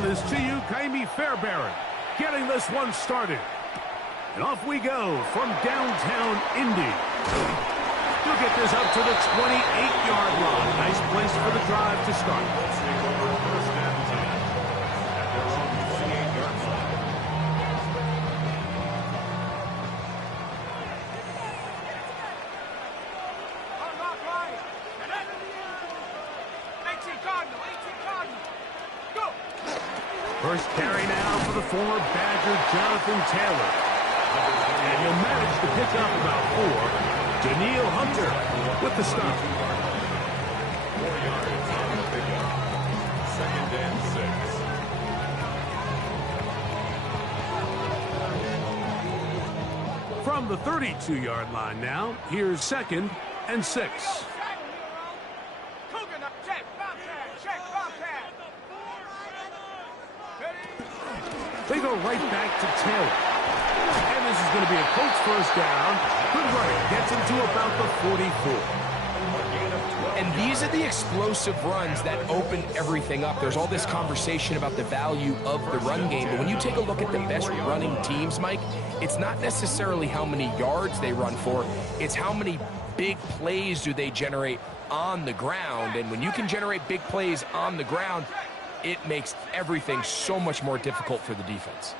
bring this to you, Kaimi Fairbairn, getting this one started. And off we go from downtown Indy. He'll get this up to the 28-yard line. Nice place for the drive to start. First carry now for the former Badger, Jonathan Taylor. And he'll manage to pick up about 4. Daniil Hunter with the stop. 4 yards on the pickup. 2nd and 6. From the 32-yard line now, here's 2nd and 6. They go right back to Taylor. And this is going to be a Colts first down. Good running. Gets him to about the 44. And these are the explosive runs that open everything up. There's all this conversation about the value of the run game. But when you take a look at the best running teams, Mike, it's not necessarily how many yards they run for. It's how many big plays do they generate on the ground. And when you can generate big plays on the ground, it makes everything so much more difficult for the defense.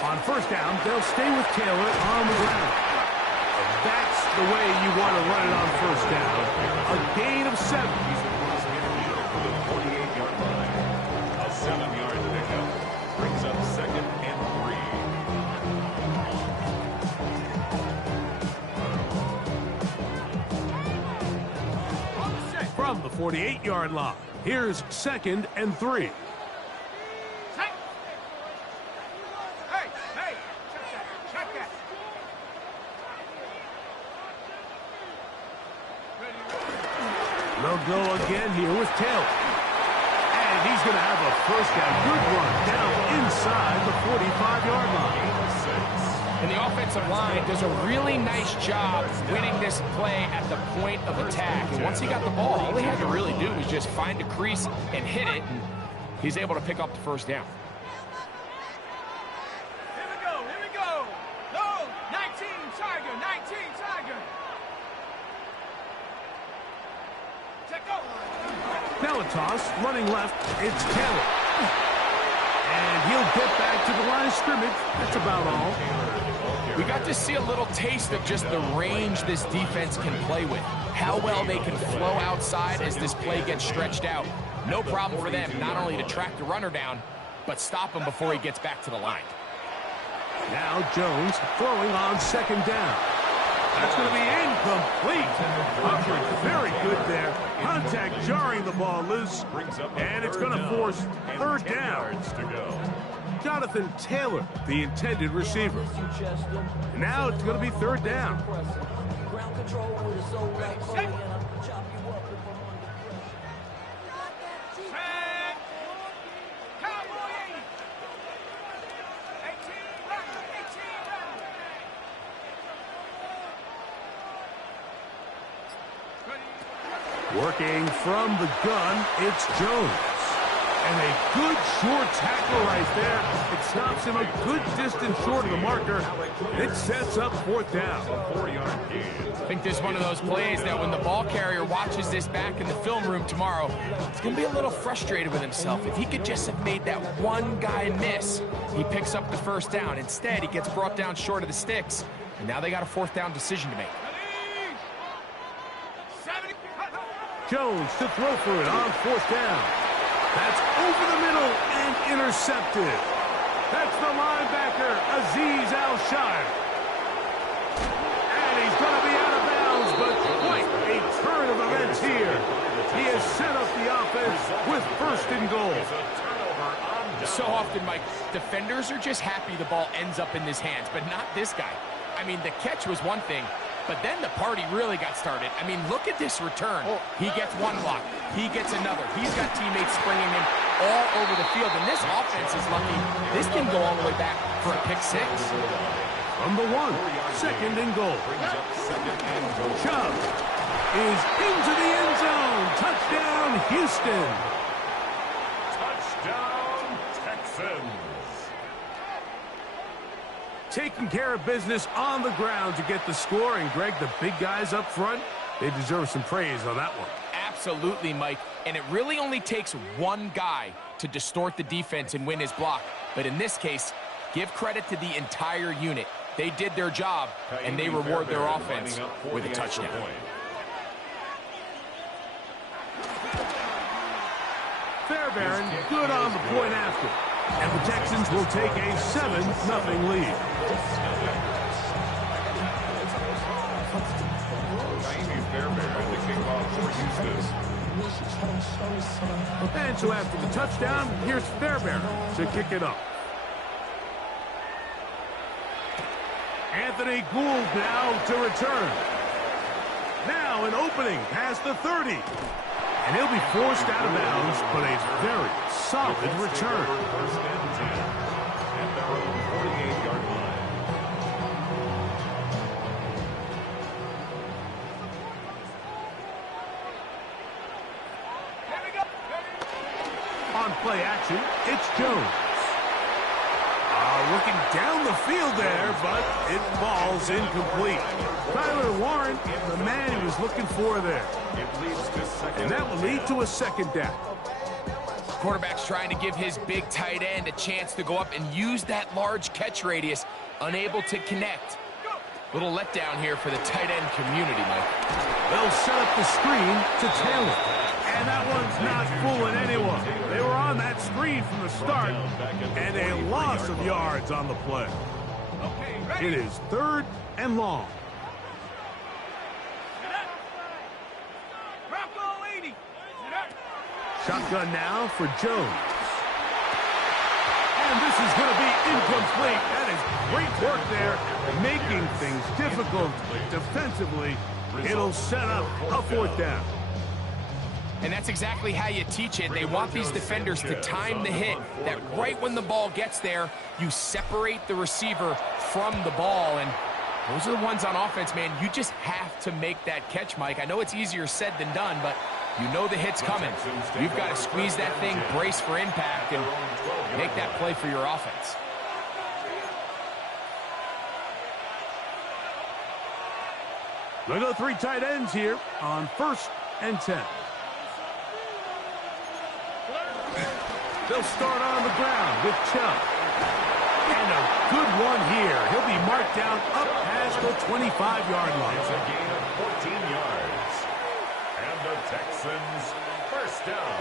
On first down, they'll stay with Taylor on the ground. That's the way you want to run it on first down. A gain of 7. For the 48-yard line. A 7-yard pickup. Brings up 2nd and 3. From the 48-yard line, here's 2nd and 3. They'll go again here with Taylor. And he's going to have a first down. Good run down inside the 45-yard line. And the offensive line does a really nice job winning this play at the point of attack. And once he got the ball, all he had to really do was just find a crease and hit it. And he's able to pick up the first down. Here we go. No, 19 Tiger. Now a toss, running left, it's Taylor. And he'll get back to the line of scrimmage. That's about all. We got to see a little taste of just the range this defense can play with. How well they can flow outside as this play gets stretched out. No problem for them not only to track the runner down, but stop him before he gets back to the line. Now Jones throwing on 2nd down. That's going to be incomplete. Humphrey, very good there. Contact jarring the ball loose. And it's going to force 3rd down. Jonathan Taylor, the intended receiver. And now it's going to be 3rd down. Working from the gun, it's Jones. And a good short tackle right there. It stops him a good distance short of the marker. It sets up 4th down. I think this is one of those plays that when the ball carrier watches this back in the film room tomorrow, he's going to be a little frustrated with himself. If he could just have made that one guy miss, he picks up the first down. Instead, he gets brought down short of the sticks. And now they got a 4th down decision to make. Jones to throw for it on 4th down. That's over the middle and intercepted. That's the linebacker, Azeez Al-Shire. And he's going to be out of bounds, but quite a turn of events here. He has set up the offense with 1st and goal. So often, Mike, defenders are just happy the ball ends up in his hands, but not this guy. I mean, the catch was one thing, but then the party really got started. I mean, look at this return. He gets one block. He gets another. He's got teammates springing him all over the field. And this offense is lucky. This can go all the way back for a pick 6. From the 1, 2nd and goal. Chubb is into the end zone. Touchdown, Houston. down, Texans. Taking care of business on the ground to get the score. And, Greg, the big guys up front, they deserve some praise on that one. Absolutely, Mike. And it really only takes one guy to distort the defense and win his block. But in this case, give credit to the entire unit. They did their job, and they reward their offense with a touchdown. Fairbairn, good on the point after. And the Texans will take a 7-0 lead. And so after the touchdown, here's Fairbairn to kick it up. Anthony Gould now to return. Now an opening past the 30. And he'll be forced out of bounds, but a very solid return. First and 10 at their own 48-yard line. On play action, it's Jones. Looking down the field there, but it falls incomplete. Tyler Warren, the man he was looking for there. And that will lead to a second down. Quarterback's trying to give his big tight end a chance to go up and use that large catch radius, unable to connect. Little letdown here for the tight end community, Mike. They'll set up the screen to Taylor. And that one's not fooling anyone. They were on that screen from the start, and a loss of yards on the play. It is 3rd and long. Shotgun now for Jones. And this is going to be incomplete. That is great work there, making things difficult defensively. It'll set up a 4th down. And that's exactly how you teach it. They want these defenders to time the hit, that right when the ball gets there, you separate the receiver from the ball. And those are the ones on offense, man. You just have to make that catch, Mike. I know it's easier said than done, but you know the hit's coming. You've got to squeeze that thing, brace for impact, and make that play for your offense. They'll go 3 tight ends here on 1st and 10. They'll start on the ground with Chubb. And a good one here. He'll be marked down up past the 25-yard line. It's a gain of 14 yards. And the Texans first down.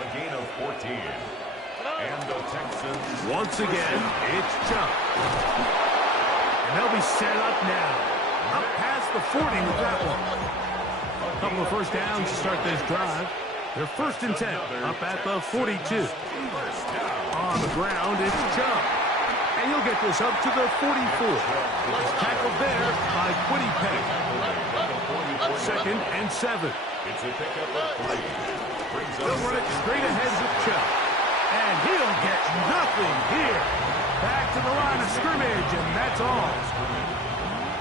A gain of 14. And the Texans... Once again, it's Chubb. And they'll be set up now. Up past the 40 with that one. A couple of first downs to start this drive. They're 1st and 10, up at the 42. On the ground, it's Chubb. And he'll get this up to the 44. Tackled there by Quiddy Peck. 2nd and 7. It's a pickup of 3. They'll run it straight ahead with Chubb. And he'll get nothing here. Back to the line of scrimmage, and that's all.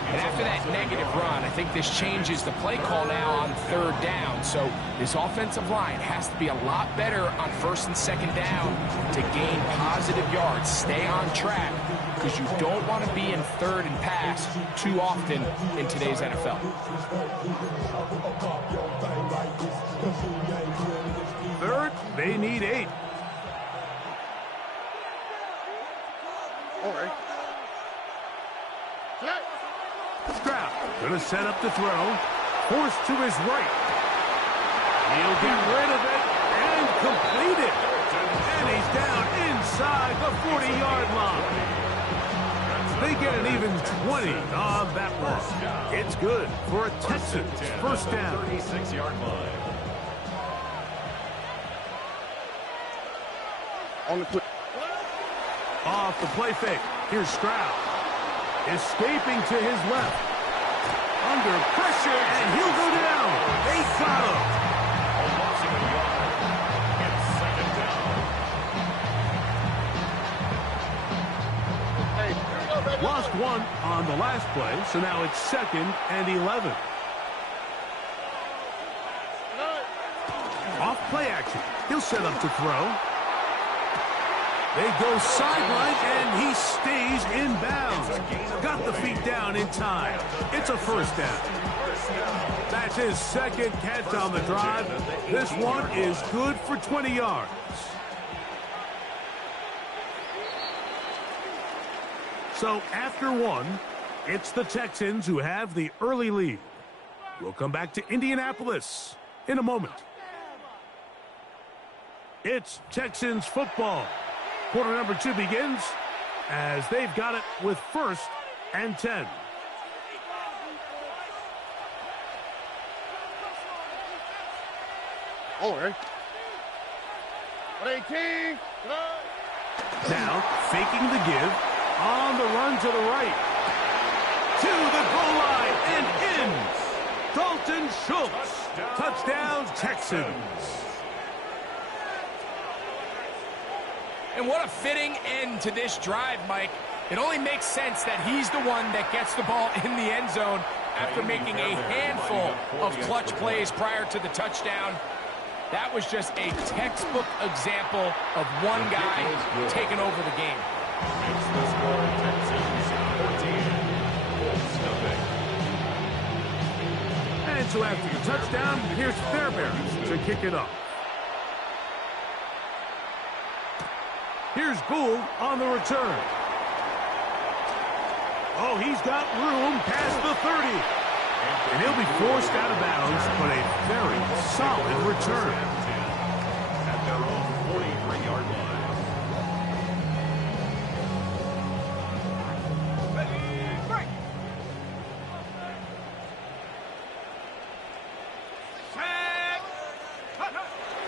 And after that negative run, I think this changes the play call now on 3rd down. So this offensive line has to be a lot better on 1st and 2nd down to gain positive yards. Stay on track, because you don't want to be in 3rd and pass too often in today's NFL. 3rd, they need 8. All right. Stroud going to set up the throw. Forced to his right. He'll get rid of it and complete it. And he's down inside the 40-yard line. They get an even 20 on that one. It's good for a Texans first down. 36-yard line. On the play. Off the play fake. Here's Stroud. Escaping to his left. Under pressure, and he'll go down. They got him. A loss of a yard. It's 2nd down. Lost 1 on the last play, so now it's 2nd and 11. Off play action. He'll set up to throw. They go sideline, and he stays in bounds. Got the feet down in time. It's a first down. That's his second catch on the drive. This one is good for 20 yards. So after one, it's the Texans who have the early lead. We'll come back to Indianapolis in a moment. It's Texans football. Quarter number 2 begins as they've got it with 1st and 10. All right. 18. Now, faking the give, on the run to the right. To the goal line and in. Dalton Schultz. Touchdown, Texans. And what a fitting end to this drive, Mike. It only makes sense that he's the one that gets the ball in the end zone after making a handful of clutch plays prior to the touchdown. That was just a textbook example of one guy taking over the game. It's the score, Texans 14, Colts nothing. And so after the touchdown, here's Fairbairn to kick it off. Here's Gould on the return. Oh, he's got room past the 30. And he'll be forced out of bounds, but a very solid return. At their own 43-yard line.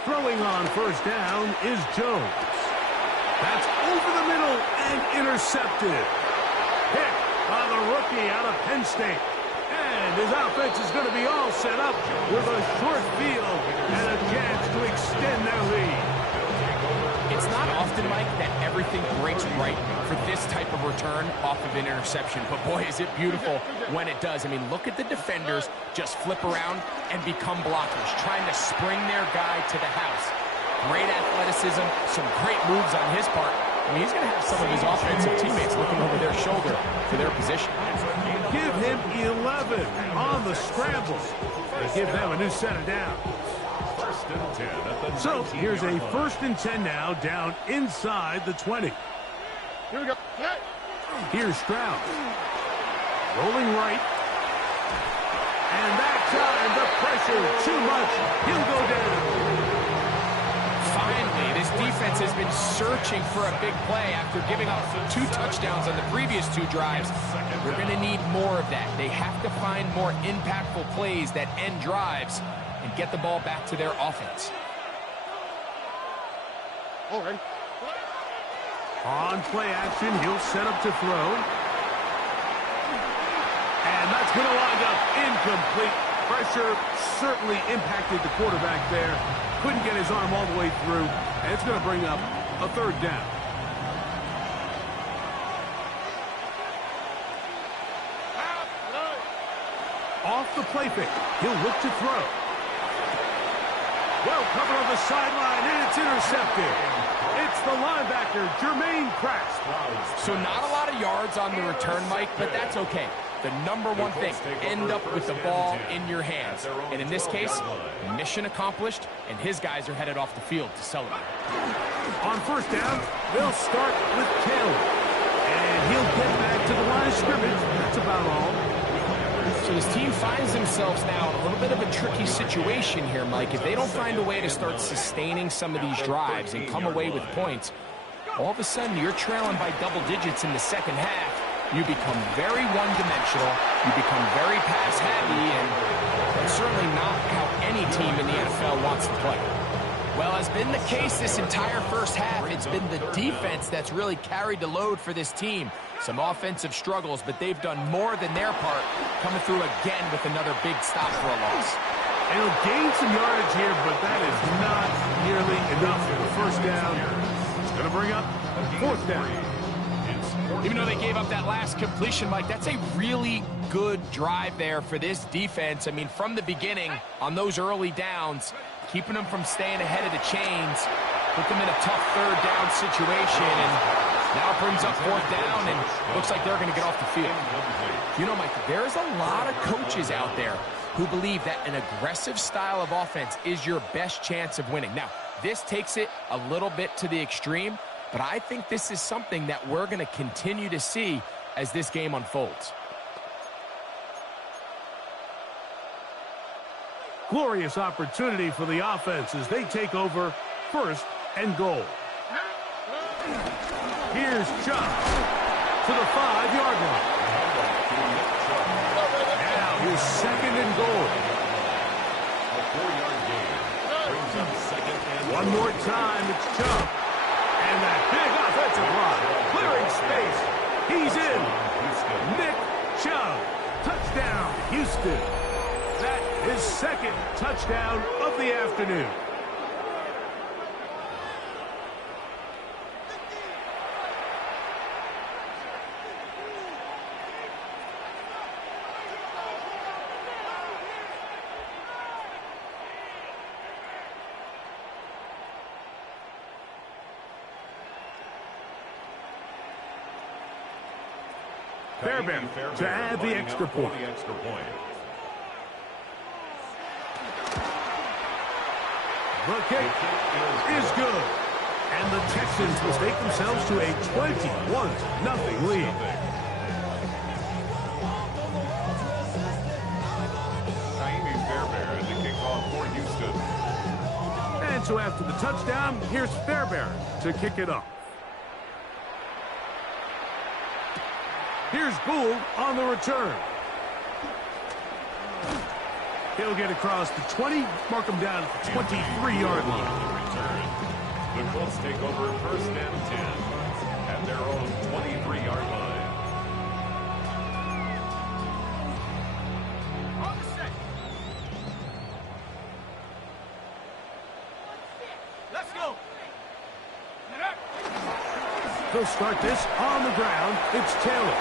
Throwing on first down is Jones. That's over the middle and intercepted. Pick by the rookie out of Penn State. And his offense is going to be all set up with a short field and a chance to extend their lead. It's not often, Mike, that everything breaks right for this type of return off of an interception. But boy, is it beautiful when it does. I mean, look at the defenders just flip around and become blockers, trying to spring their guy to the house. Great athleticism, some great moves on his part. I mean, he's going to have some of his offensive teammates looking over their shoulder for their position. Give him 11 on the scramble. They give them a new set of downs. So here's a 1st and 10 now, down inside the 20. Here we go. Here's Stroud. Rolling right. And that time, the pressure too much. He'll go down. Finally, this defense has been searching for a big play after giving up 2 touchdowns on the previous 2 drives. We're going to need more of that. They have to find more impactful plays that end drives and get the ball back to their offense. All right. On play action, he'll set up to throw. And that's going to wind up incomplete. Pressure certainly impacted the quarterback there. Couldn't get his arm all the way through. And it's going to bring up a 3rd down. Off the play fake. He'll look to throw. Well covered on the sideline, and it's intercepted. It's the linebacker, Jermaine Pratt. So not a lot of yards on the return, Mike, but that's okay. The number one thing, end up with the ball in your hands. And in this case, mission accomplished, and his guys are headed off the field to celebrate. On first down, they'll start with Taylor. And he'll get back to the line of scrimmage. That's about all. So this team finds themselves now in a little bit of a tricky situation here, Mike. If they don't find a way to start sustaining some of these drives and come away with points, all of a sudden you're trailing by double digits in the second half. You become very one-dimensional, you become very pass-heavy, and that's certainly not how any team in the NFL wants to play. Well, has been the case this entire first half. It's been the defense that's really carried the load for this team. Some offensive struggles, but they've done more than their part, coming through again with another big stop for a loss. And he'll gain some yardage here, but that is not nearly enough for the first down. It's going to bring up 4th down. Even though they gave up that last completion, Mike, that's a really good drive there for this defense. I mean, from the beginning, on those early downs, keeping them from staying ahead of the chains, put them in a tough third down situation, and now it brings up fourth down, and looks like they're going to get off the field. You know, Mike, there's a lot of coaches out there who believe that an aggressive style of offense is your best chance of winning. Now, this takes it a little bit to the extreme, but I think this is something that we're going to continue to see as this game unfolds. Glorious opportunity for the offense as they take over 1st and goal. Here's Chubb to the 5-yard line. Now here's 2nd and goal. A 4-yard gain brings up 2nd and One more time, it's Chubb. And that big offensive line, clearing space. He's in. Nick Chubb, touchdown, Houston. That is 2nd touchdown of the afternoon. Fairbairn to add the extra point. The kick is good. And the Texans will take themselves to a 21-0 lead. Ka'imi Fairbairn, the kickoff for Houston. And so after the touchdown, here's Fairbairn to kick it off. Here's Gould on the return. He'll get across the 20, mark him down at the 23-yard line. The Colts take over 1st and 10 at their own 23-yard line. On the set. Let's go. They'll start this on the ground. It's Taylor.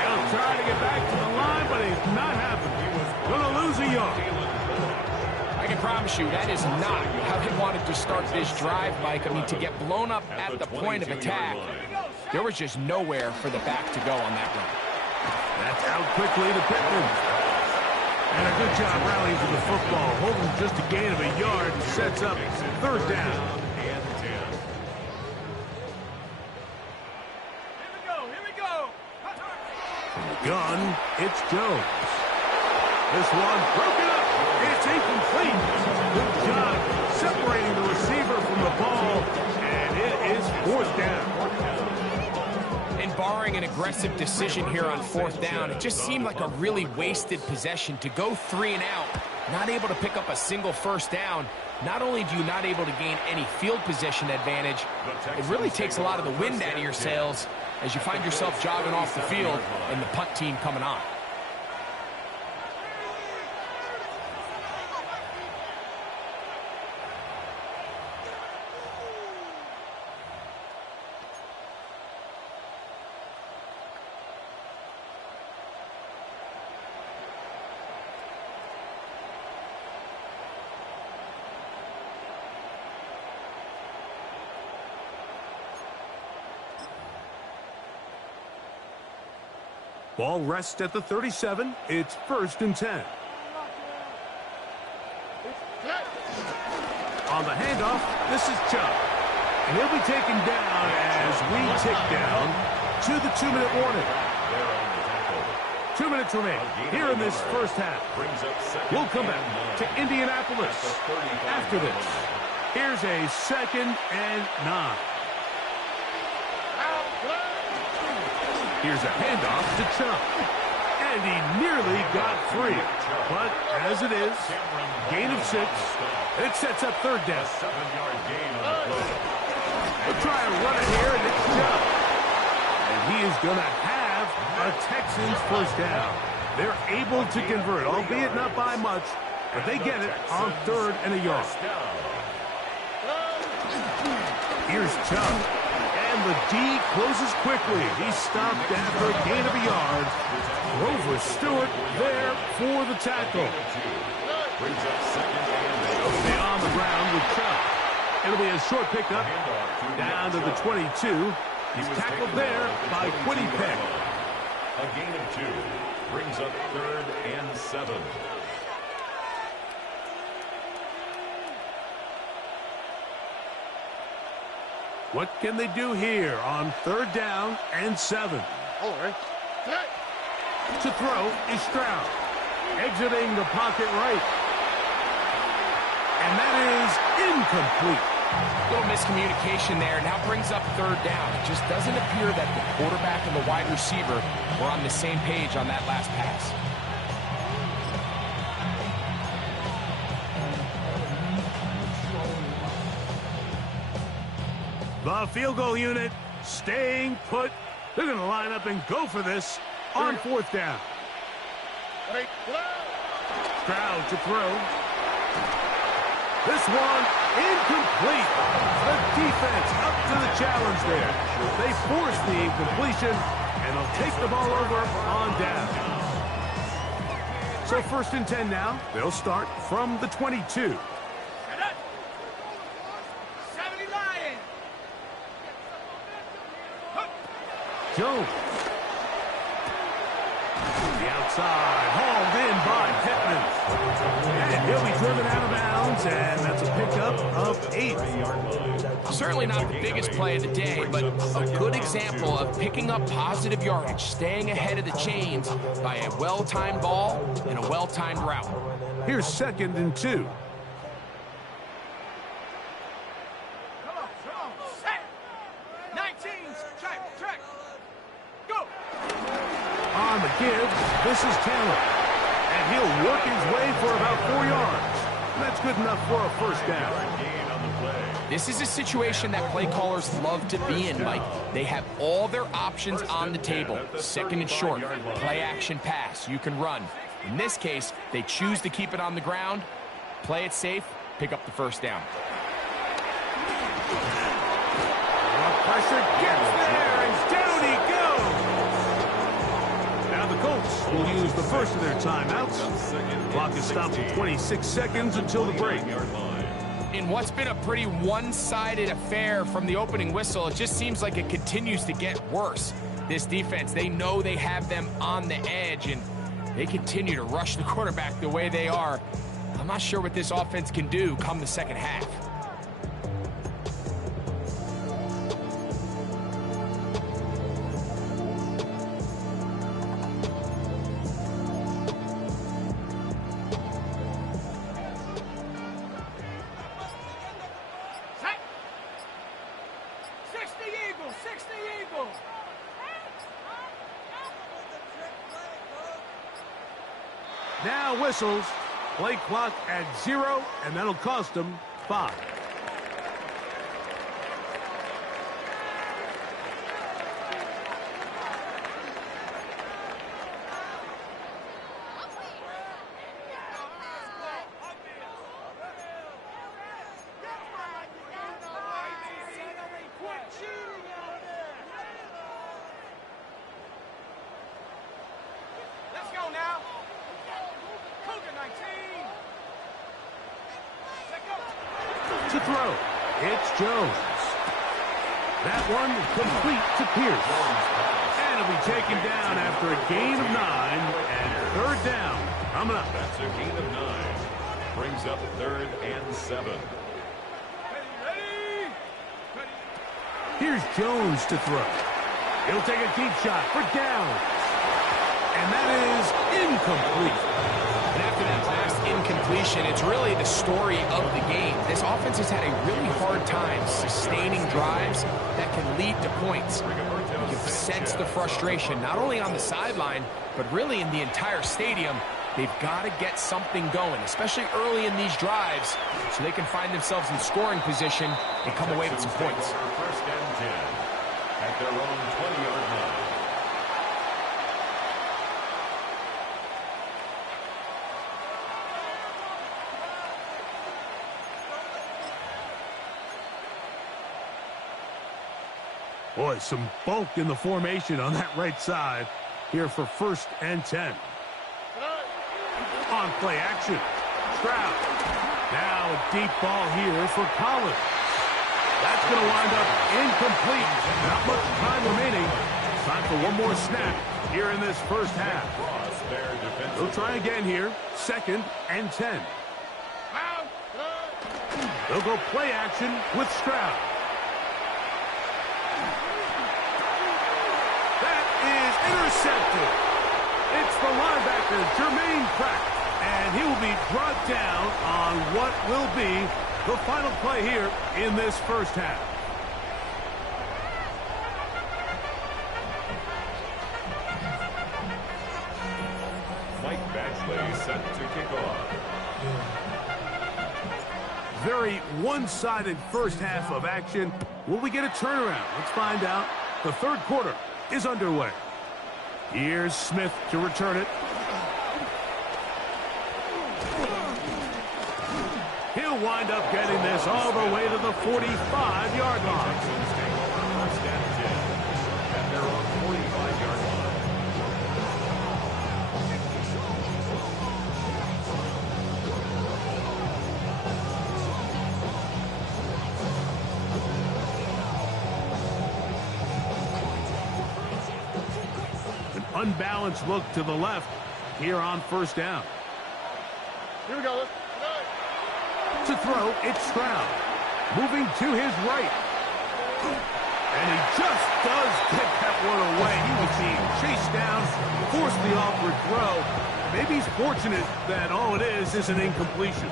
He'll try to get back to the line, but he's not happening. Going to lose a yard. I can promise you that is not how they wanted to start this drive, Mike. I mean, to get blown up at the point of attack, there was just nowhere for the back to go on that run. That's out quickly to Pittman. And a good job rallying to the football. Holding just a gain of a yard and sets up 3rd down. Here we go. From the gun, it's Jones. This one broken up. It's incomplete. Good job separating the receiver from the ball, and it is 4th down. And barring an aggressive decision here on 4th down, it just seemed like a really wasted possession to go 3 and out, not able to pick up a single 1st down. Not only do you not able to gain any field position advantage, it really takes a lot of the wind out of your sails as you find yourself jogging off the field and the punt team coming on. Ball rests at the 37. It's 1st and 10. On the handoff, this is Chubb. And he'll be taken down as we tick down to the 2-minute warning. 2 minutes remain here in this 1st half. We'll come back to Indianapolis after this. Here's a 2nd and 9. Here's a handoff to Chubb. And he nearly got 3. But as it is, gain of 6. It sets up 3rd down. We'll try and run it here, and it's Chubb. And he is going to have a Texans 1st down. They're able to convert, albeit not by much, but they get it on 3rd and a yard. Here's Chubb. And the D closes quickly. He's stopped after a gain of a yard. Grover Stewart there for the tackle. Brings up second and They'll stay on the ground with Chubb. It'll be a short pickup down to the 22. He's tackled there by Quiddy Peck. A gain of 2 brings up 3rd and 7. What can they do here on 3rd down and 7? All right. To throw is Stroud. Exiting the pocket right. And that is incomplete. Little miscommunication there. Now brings up 3rd down. It just doesn't appear that the quarterback and the wide receiver were on the same page on that last pass. The field goal unit staying put. They're going to line up and go for this on 4th down. Stroud to throw. This one incomplete. The defense up to the challenge there. They force the incompletion, and they'll take the ball over on down. So 1st and 10 now. They'll start from the 22. 70 Lions. Jones. The outside, hauled in by Pittman. And he'll be driven out of bounds, and that's a pickup of 8. Certainly not the biggest play of the day, but a good example of picking up positive yardage, staying ahead of the chains by a well-timed ball and a well-timed route. Here's 2nd and 2. Come on. Set. 19. Track. Go. On the give, this is Taylor. And he'll work his way for about 4 yards. And that's good enough for a 1st down. This is a situation that play callers love to be in, Mike. They have all their options on the table. 2nd and short, play action pass, you can run. In this case, they choose to keep it on the ground, play it safe, pick up the 1st down. Pressure gets there, and down he goes. Now the Colts will use the first of their timeouts. Clock is stopped at 26 seconds until the break. In what's been a pretty one-sided affair from the opening whistle, it just seems like it continues to get worse. This defense, they know they have them on the edge, and they continue to rush the quarterback the way they are. I'm not sure what this offense can do come the 2nd half. Set. 60 Eagles. Now whistles. Play clock at 0, and that'll cost them 5. Let's go now. Cougar 19. Let go. To throw, it's Jones. That one complete to Pierce. And it'll be taken down after a gain of 9, and 3rd down coming up. That's a gain of 9. Brings up 3rd and 7. Ready. Here's Jones to throw. He'll take a deep shot for downs. And that is incomplete. And after that last incompletion, it's really the story of the game. This offense has had a really hard time sustaining drives that can lead to points. You can sense the frustration, not only on the sideline, but really in the entire stadium. They've got to get something going, especially early in these drives, so they can find themselves in scoring position and come away with some points. 1st and 10 at their own 20-yard line. Boy, some bulk in the formation on that right side here for 1st and 10. On play action, Stroud. Now a deep ball here for Collins. That's going to wind up incomplete. Not much time remaining. Time for one more snap here in this first half. They'll try again here. 2nd and 10. They'll go play action with Stroud. That is intercepted. It's the linebacker, Jermaine Pratt. And he will be brought down on what will be the final play here in this first half. Mike Badgley set to kick off. Very one-sided first half of action. Will we get a turnaround? Let's find out. The third quarter is underway. Here's Smith to return it. He'll wind up getting this all the way to the 45-yard line. Texans take over 1st and 10 at their own 45-yard line. An unbalanced look to the left here on 1st down. Here we go. To throw, it's Stroud. Moving to his right. And he just does get that one away. He was being chased down, forced the awkward throw. Maybe he's fortunate that all it is an incompletion.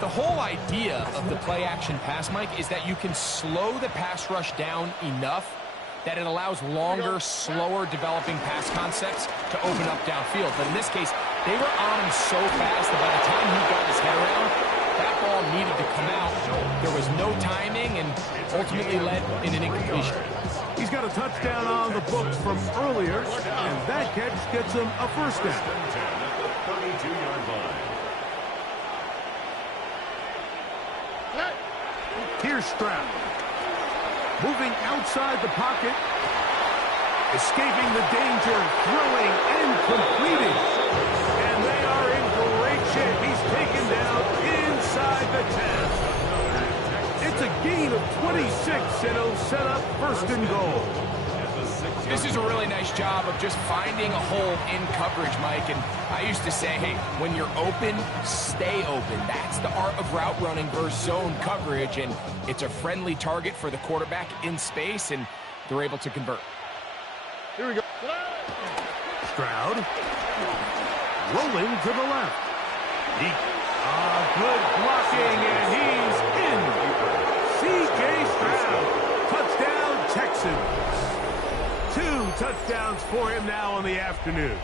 The whole idea of the play-action pass, Mike, is that you can slow the pass rush down enough that it allows longer, slower developing pass concepts to open up downfield. But in this case, they were on him so fast that by the time he got his head around, that ball needed to come out. There was no timing and ultimately led in an incompletion. He's got a touchdown on the books from earlier, and that catch gets him a first down. 10 at the 32-yard line. Here's Stroud. Moving outside the pocket. Escaping the danger, throwing and completing. And they are in great shape. He's taken down inside the 10. It's a gain of 26, and it'll set up 1st and goal. This is a really nice job of just finding a hole in coverage, Mike. And I used to say, hey, when you're open, stay open. That's the art of route running versus zone coverage. And it's a friendly target for the quarterback in space, and they're able to convert. Here we go. Stroud. Rolling to the left. Good blocking, and he's in. C.J. Stroud. Touchdown, Texans. 2 touchdowns for him now on the afternoon.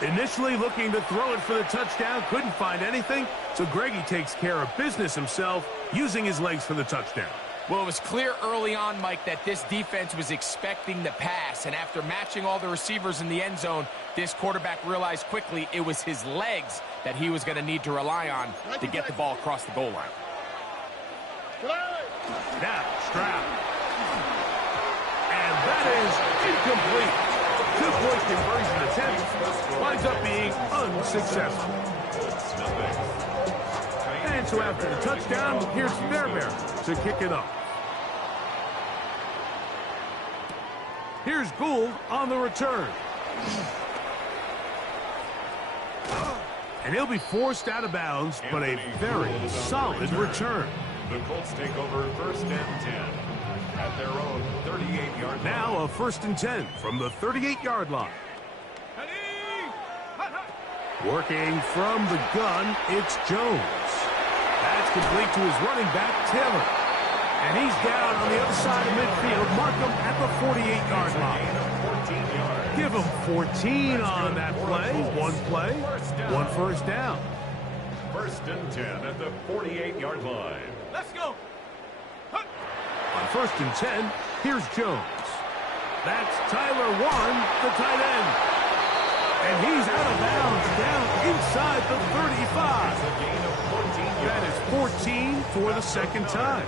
Initially looking to throw it for the touchdown, couldn't find anything, so Greggy takes care of business himself, using his legs for the touchdown. Well, it was clear early on, Mike, that this defense was expecting the pass, and after matching all the receivers in the end zone, this quarterback realized quickly it was his legs that he was going to need to rely on to get the ball across the goal line. Now, Stroud. And that is incomplete. 2-point conversion attempt winds up being unsuccessful. And so after the touchdown, here's Fairbairn to kick it off. Here's Gould on the return. And he'll be forced out of bounds, but a very solid return. The Colts take over 1st and 10 at their own 38-yard line. Now a 1st and 10 from the 38-yard line. Working from the gun, it's Jones. That's complete to his running back, Taylor. And he's down on the other side of midfield. Mark him at the 48-yard line. Give him 14 on that play. One play, one first down. 1st and 10 at the 48-yard line. Let's go. On 1st and 10, here's Jones. That's Tyler Warren, the tight end. And he's out of bounds down inside the 35. That is 14 for the second time.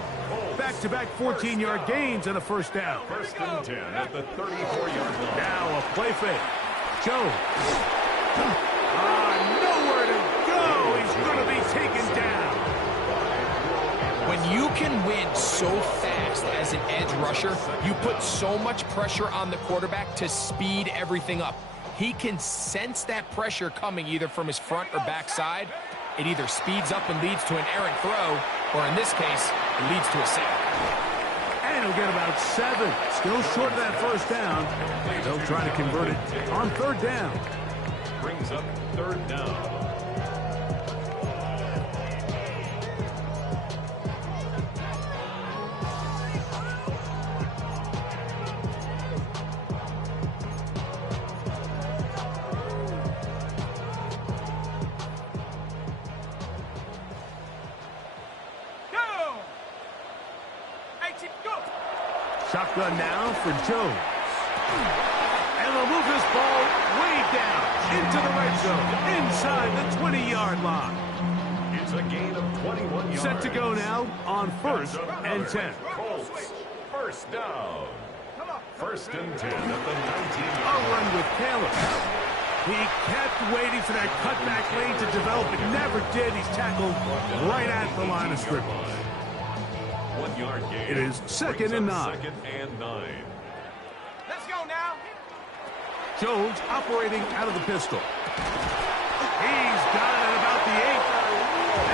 Back-to-back 14-yard gains and a first down. 1st and 10 at the 34-yard line. Now a play fake. Jones. can win so fast as an edge rusher, you put so much pressure on the quarterback to speed everything up. He can sense that pressure coming either from his front or back side. It either speeds up and leads to an errant throw, or in this case, it leads to a sack. And he'll get about 7. Still short of that first down. They'll try to convert it on 3rd down. Brings up 3rd down. Shotgun now for Jones. And they'll move this ball way down into the red zone, inside the 20-yard line. It's a gain of 21 yards. Set to go now on 1st and 10. Colts, 1st down. 1st and 10 at the 19-yard A run with Taylor. He kept waiting for that cutback lane to develop. It never did. He's tackled right at the line of scrimmage. 1 yard gain. It is 2nd and 9. 2nd and 9. Let's go now. Jones operating out of the pistol. He's got it at about the 8.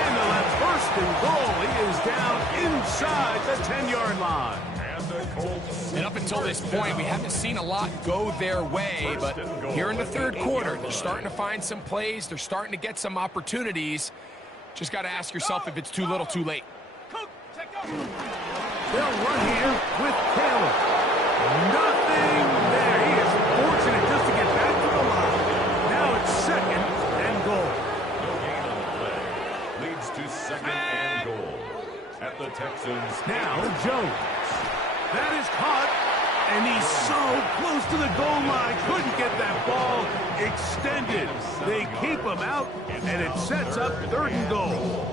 And the left 1st and goal. He is down inside the 10-yard line. And the Colts. And up until this point, we haven't seen a lot go their way, but here in the 3rd quarter, they're starting to find some plays. They're starting to get some opportunities. Just got to ask yourself if it's too little, too late. They'll run here with Taylor. Nothing there. He is fortunate just to get back to the line. Now it's 2nd and goal. No gain on the play. Leads to 2nd and goal. At the Texans. Now Jones. That is caught. And he's so close to the goal line. Couldn't get that ball extended. They keep him out. And it sets up 3rd and goal.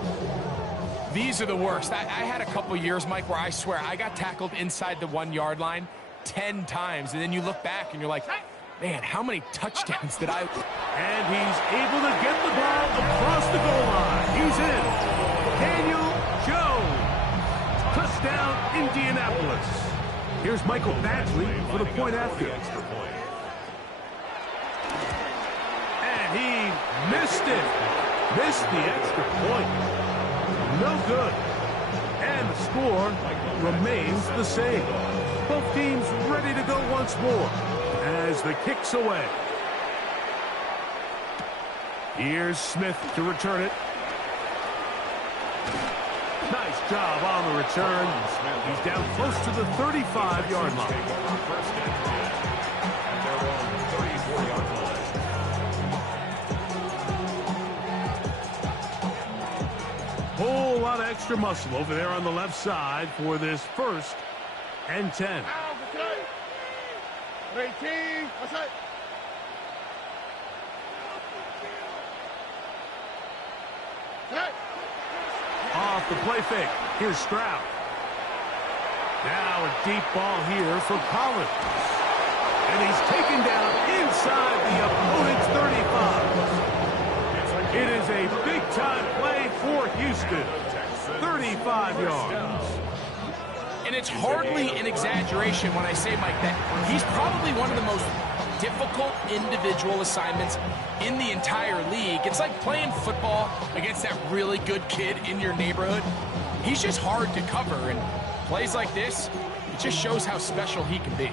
These are the worst. I had a couple years, Mike, where I swear I got tackled inside the 1-yard line 10 times. And then you look back and you're like, man, how many touchdowns did I... And he's able to get the ball across the goal line. He's in. Daniel Jones. Touchdown, Indianapolis. Here's Michael Badgley for the point after. And he missed it. Missed the extra point. No good. And the score remains the same. Both teams ready to go once more as the kick's away. Here's Smith to return it. Nice job on the return. He's down close to the 35-yard line. 1st and 10. At their own 34-yard line. Whole lot of extra muscle over there on the left side for this 1st and 10. Off the play fake. Here's Stroud. Now a deep ball here for Collins. And he's taken down inside the opponent's 35. It is a big-time play for Houston. 35 yards. And it's hardly an exaggeration when I say, Mike, that he's probably one of the most difficult individual assignments in the entire league. It's like playing football against that really good kid in your neighborhood. He's just hard to cover, and plays like this, it just shows how special he can be.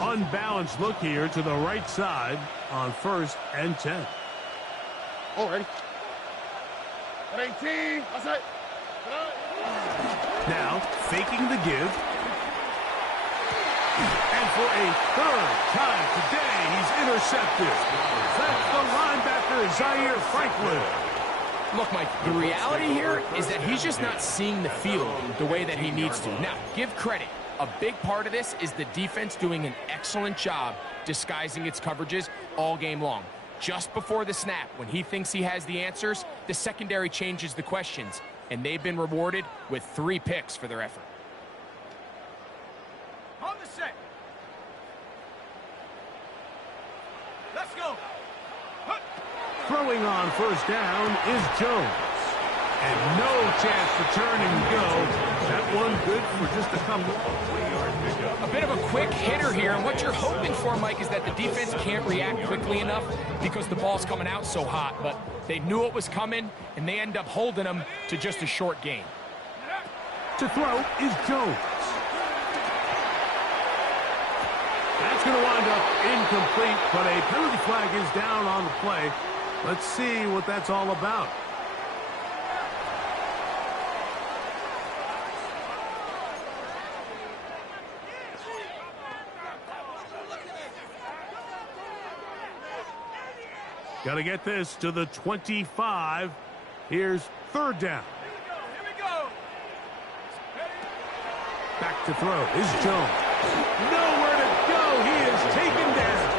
Unbalanced look here to the right side on 1st and 10. Oh, ready? 18. Outside. Now, faking the give. And for a 3rd time today, he's intercepted. That's the linebacker, Zaire Franklin. Look, Mike, the reality here is that he's just not seeing the field the way that he needs to. Now, give credit. A big part of this is the defense doing an excellent job disguising its coverages all game long. Just before the snap, when he thinks he has the answers, the secondary changes the questions, and they've been rewarded with 3 picks for their effort. On the set. Let's go. Throwing on 1st down is Jones. And no chance to turn and go. That one good for just a couple. A bit of a quick hitter here, and what you're hoping for, Mike, is that the defense can't react quickly enough because the ball's coming out so hot, but they knew it was coming, and they end up holding them to just a short gain. To throw is Jones. That's going to wind up incomplete, but a penalty flag is down on the play. Let's see what that's all about. Got to get this to the 25. Here's third down. Here we go. Back to throw is Jones. Nowhere to go. He is taken down.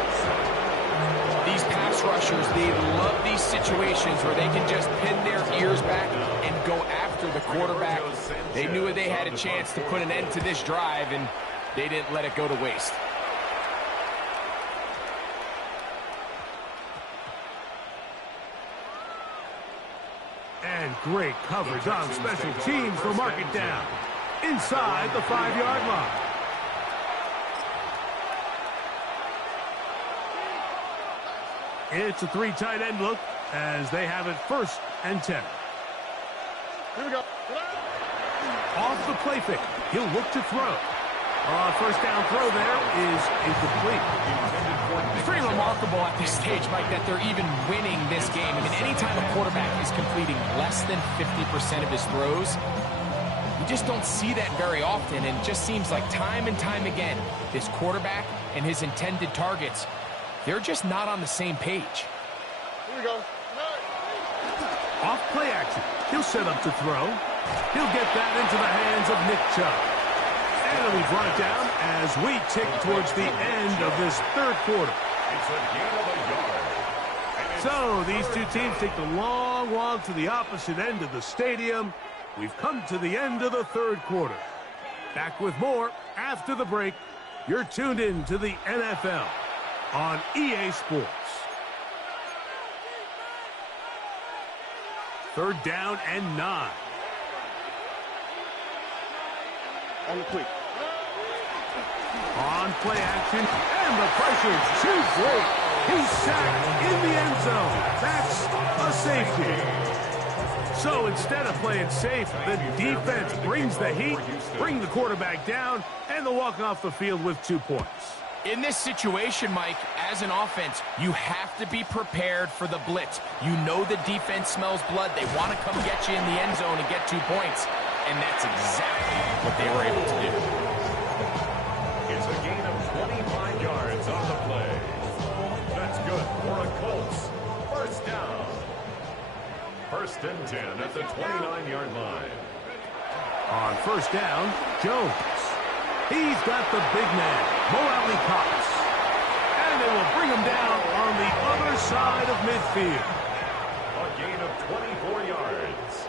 These pass rushers, they love these situations where they can just pin their ears back and go after the quarterback. They knew they had a chance to put an end to this drive, and they didn't let it go to waste. And great coverage on special teams to mark it down inside the 5-yard line. It's a 3 tight end look as they have it 1st and 10. Here we go. Off the play fake. He'll look to throw. First down throw there is incomplete. It's pretty remarkable at this stage, Mike, that they're even winning this game. I mean, anytime a quarterback is completing less than 50% of his throws, you just don't see that very often, and it just seems like time and time again, this quarterback and his intended targets, they're just not on the same page. Here we go. Off play action. He'll set up to throw. He'll get that into the hands of Nick Chubb. And he'll be brought down as we tick towards the end of this 3rd quarter. It's a gain of a yard. So these two teams take the long walk to the opposite end of the stadium. We've come to the end of the 3rd quarter. Back with more after the break. You're tuned in to the NFL on EA Sports. 3rd down and 9. On the quick. On play action, and the pressure's too great. He's sacked in the end zone. That's a safety. So instead of playing safe, the defense brings the heat, bring the quarterback down, and they'll walk off the field with 2 points. In this situation, Mike, as an offense, you have to be prepared for the blitz. You know the defense smells blood. They want to come get you in the end zone and get 2 points. And that's exactly what they were able to do. It's a gain of 25 yards on the play. That's good for a Colts. First down. 1st and 10 at the 29-yard line. On 1st down, Jones. He's got the big man, Mo Alley-Cox. And they will bring him down on the other side of midfield. A gain of 24 yards.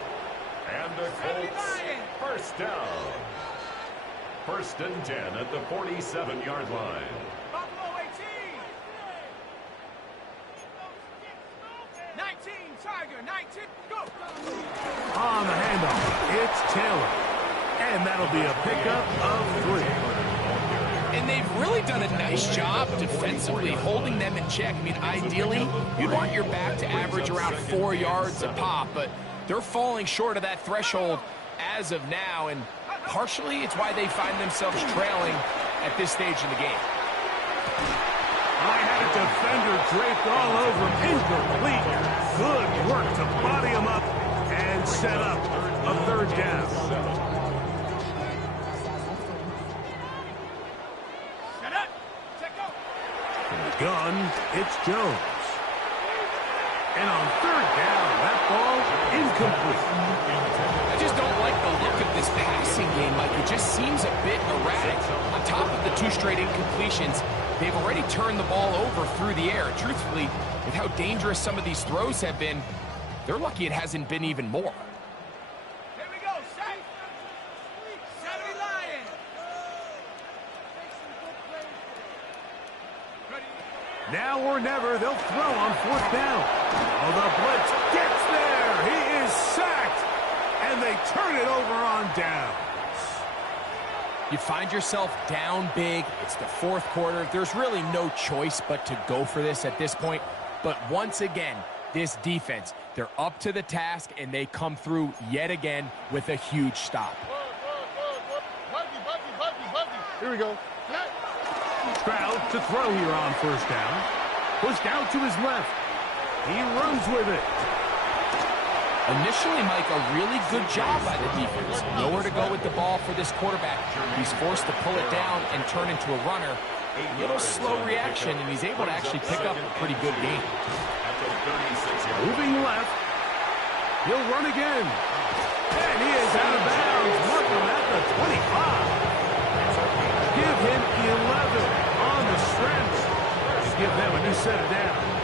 And the Colts, 1st down. 1st and 10 at the 47-yard line. Buffalo 18. 19, Tiger, 19, go. On the handoff, it's Taylor. And that'll be a pickup of 3. And they've really done a nice job defensively holding them in check. I mean, ideally, you'd want your back to average around 4 yards a pop, but they're falling short of that threshold as of now, and partially it's why they find themselves trailing at this stage in the game. I had a defender draped all over him. Incomplete. Good work to body him up and set up a 3rd down. Set up. Check go. In the gun, it's Jones. And on 3rd down, that ball incomplete. I just don't like the look of this passing game, Mike. It just seems a bit erratic. On top of the 2 straight incompletions, they've already turned the ball over through the air. Truthfully, with how dangerous some of these throws have been, they're lucky it hasn't been even more. Here we go. Set. 70 Lion. Ready. Now or never, they'll throw on 4th down. Oh, the blitz gets there. He is sacked. And they turn it over on down. You find yourself down big. It's the fourth quarter. There's really no choice but to go for this at this point. But once again, this defense, they're up to the task, and they come through yet again with a huge stop. Here we go. Stroud to throw here on first down. Pushed out to his left. He runs with it. Initially, Mike, a really good job by the defense. Nowhere to go with the ball for this quarterback. He's forced to pull it down and turn into a runner. A little slow reaction, and he's able to actually pick up a pretty good game. Moving left. He'll run again. And he is out of bounds. Mark him at the 25. Give him 11 on the stretch. Give them a new set of downs.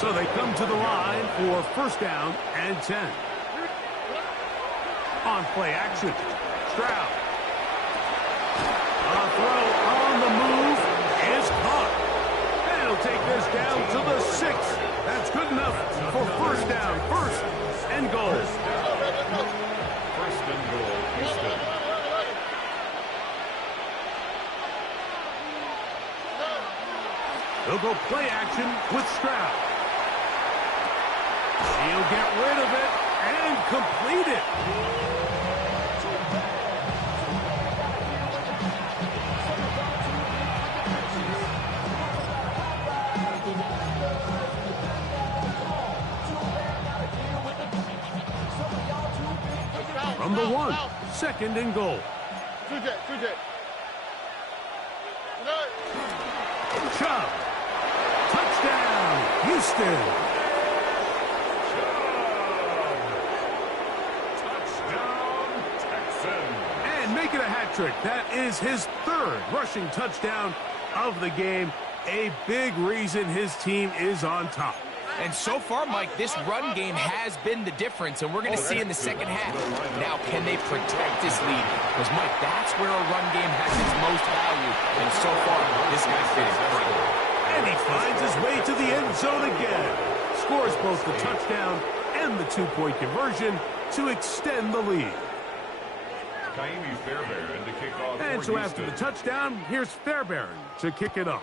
So they come to the line for first down and 10. On play action, Stroud. A throw on the move is caught. And he'll take this down to the 6. That's good enough for first down, first and goal. First and goal, Houston. They'll go play action with Stroud. He'll get rid of it and complete it. From the 1, second and goal. Two jet. Chubb. Touchdown, Houston. And make it a hat trick. That is his third rushing touchdown of the game. A big reason his team is on top. And so far, Mike, this run game has been the difference, and we're going to see in the second half. Now, can they protect this lead? Because, Mike, that's where a run game has its most value. And so far, this guy fit it great. And he finds his way to the end zone again. Scores both the touchdown and the two-point conversion to extend the lead. Ka'imi Fairbairn to kick off And for so after the Houston. touchdown, here's Fairbairn to kick it off.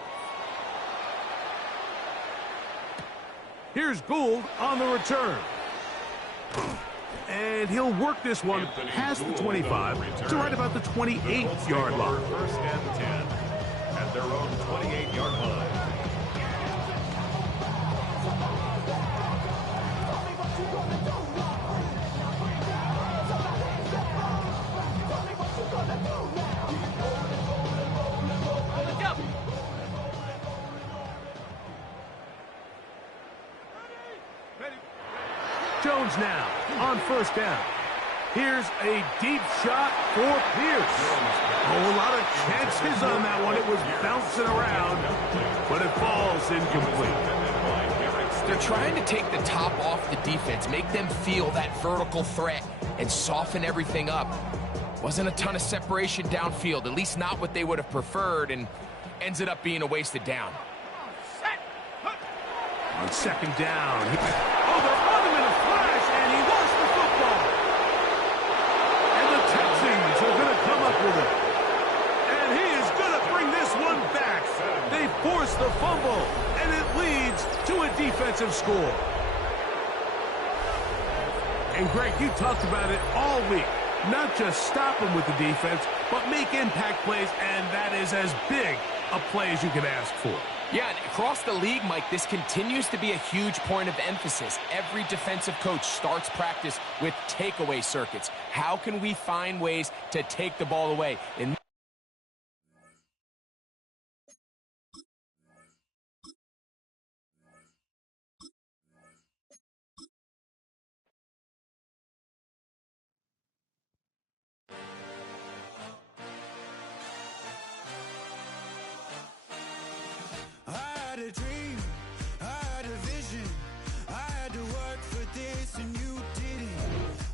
Here's Gould on the return. And he'll work this one past the 25 to right about the 28-yard line. First and 10 at their own 28-yard line. Jones now on first down. Here's a deep shot for Pierce. Oh, a lot of chances on that one. It was bouncing around, but it falls incomplete. They're trying to take the top off the defense, make them feel that vertical threat, and soften everything up. Wasn't a ton of separation downfield, at least not what they would have preferred, and ends up being a wasted down. On second down. Oh, they're on him in a flash, and he lost the football. And the Texans are going to come up with it. And he is going to bring this one back. They force the fumble, and it leads to a defensive score. And, Greg, you talked about it all week. Not just stop him with the defense, but make impact plays, and that is as big a play as you can ask for. Yeah, and across the league, Mike, this continues to be a huge point of emphasis. Every defensive coach starts practice with takeaway circuits. How can we find ways to take the ball away? And a dream, I had a vision, I had to work for this and you didn't.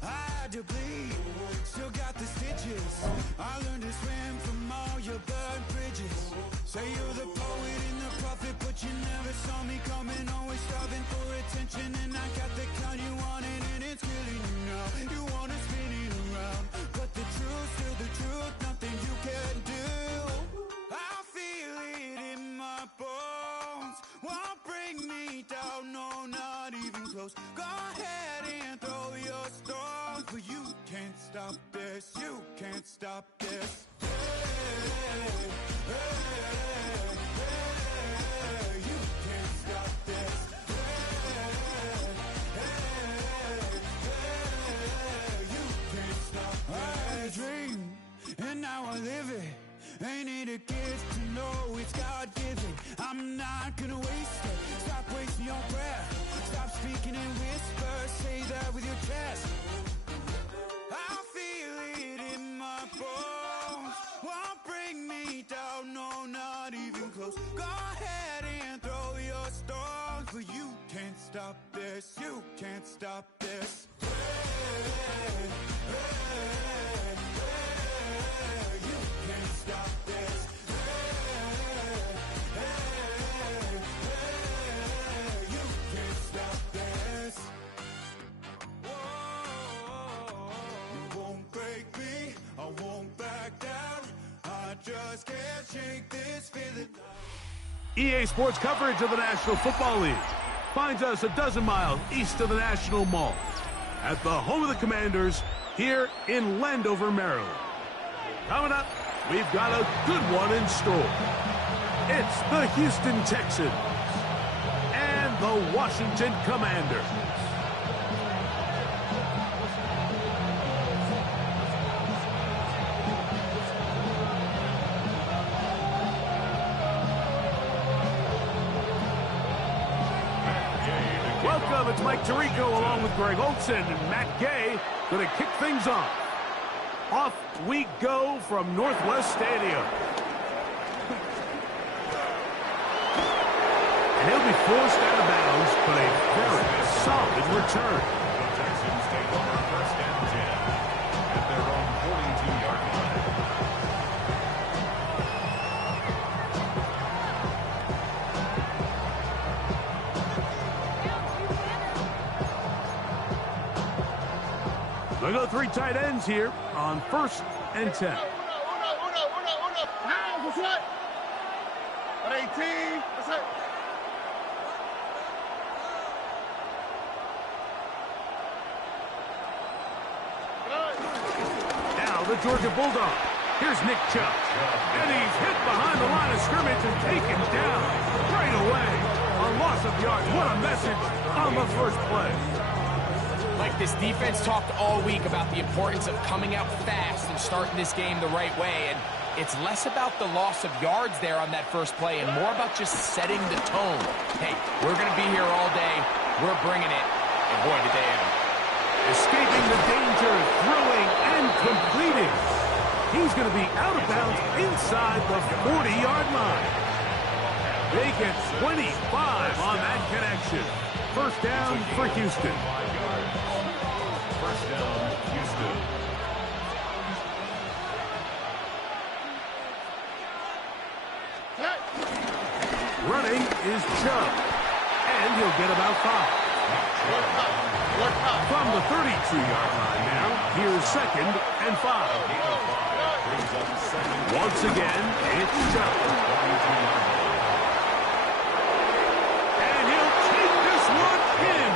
I had to bleed, still got the stitches. I learned to swim from all your burned bridges. Say you're the poet and the prophet, but you never saw me coming. Always starving for attention, and I got the kind you wanted, and it's killing you now. You wanna spin it around, but the truth's still the truth. this. You can't stop this. You can't stop this. You can't stop this. I had a dream, and now I live it. Ain't it a gift to know it's God-given? I'm not gonna waste it. Stop wasting your breath. Stop speaking in whispers. Say that with your chest. I feel it in my bones. Won't bring me down, no, not even close. Go ahead and throw your stones, but you can't stop this. You can't stop this. You can't stop this. You can't stop this. You won't break me, I won't back down. I just can't shake this feeling. EA Sports coverage of the National Football League finds us a dozen miles east of the National Mall at the home of the Commanders here in Landover, Maryland. Coming up, we've got a good one in store. It's the Houston Texans and the Washington Commanders. Welcome, it's Mike Tirico along with Greg Olson and Matt Gay going to kick things off. Off we go from Northwest Stadium. And he'll be forced out of bounds, but a very solid return. The Texans take over first and 10 at their own 42-yard line. They go three tight ends here on first and 10. Now, what's that? At 18, what's that? Now the Georgia Bulldog. Here's Nick Chubb. And he's hit behind the line of scrimmage and taken down right away. A loss of yards. What a message on the first play. Like, this defense talked all week about the importance of coming out fast and starting this game the right way, and it's less about the loss of yards there on that first play and more about just setting the tone. Hey, we're going to be here all day. We're bringing it. And boy, did they ever. Escaping the danger, throwing and completing. He's going to be out of bounds inside the 40-yard line. They get 25 on that connection. First down for Houston. First down, Houston. Running is Chubb. And he'll get about 5. From the 32-yard line now, here's second and 5. Once again, it's Chubb. And he'll take this one in.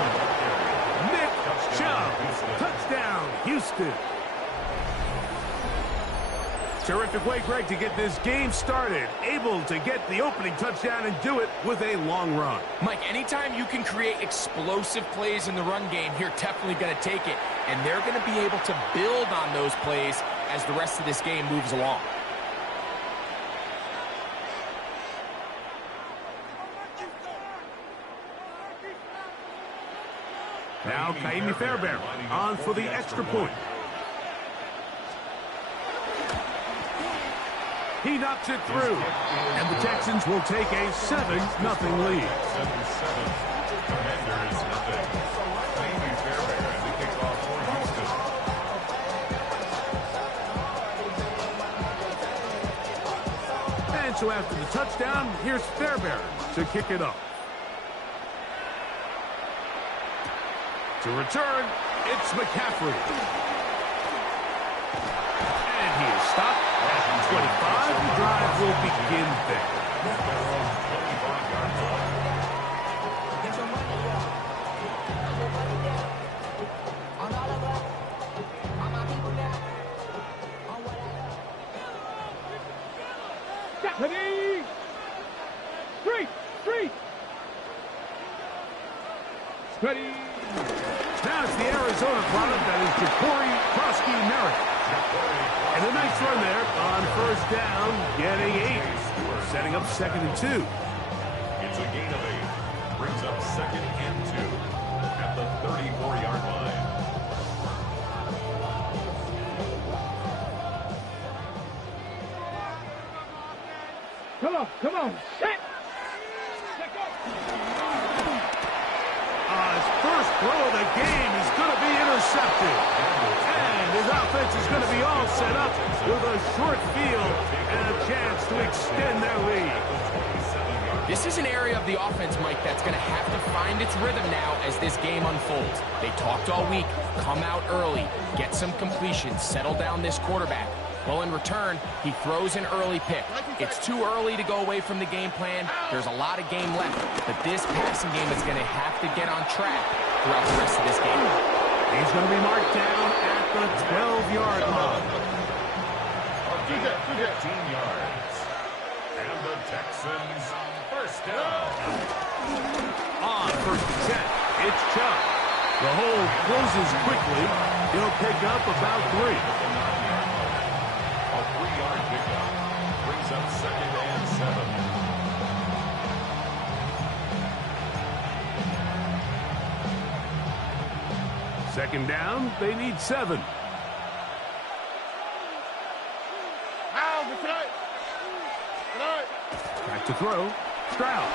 Nick Chubb. Touchdown, Houston. Terrific way, Greg, to get this game started. Able to get the opening touchdown and do it with a long run. Mike, anytime you can create explosive plays in the run game, you're definitely going to take it. And they're going to be able to build on those plays as the rest of this game moves along. Now Kaimi Fairbairn on for the extra point. He knocks it through, and the Texans will take a 7-0 lead. 7-7. Commanders nothing. Kaimi Fairbairn, the kickoff for Houston. And so after the touchdown, here's Fairbairn to kick it up. To return, it's McCaffrey. And he is stopped at 25. The drive will begin there. Ready? Three. Ready? Now it's the Arizona product that is Ja'Cory Krosky-Merritt. And a nice run there on first down, getting 8. Setting up 2nd and 2. It's a gain of 8. Brings up 2nd and 2 at the 34-yard line. Come on. Set. His first throw of the game is going to be intercepted. And his offense is going to be all set up with a short field and a chance to extend their lead. This is an area of the offense, Mike, that's going to have to find its rhythm now as this game unfolds. They talked all week, come out early, get some completions, settle down this quarterback. Well, in return, he throws an early pick. It's too early to go away from the game plan. There's a lot of game left, but this passing game is going to have to get on track throughout the rest of this game. He's going to be marked down at the 12-yard line. 15 yards. And the Texans first down. On first and 10, it's Chubb. The hole closes quickly. He'll pick up about 3. A 3-yard pickup brings up 2nd and 7. 2nd down, they need 7. Back to throw. Stroud.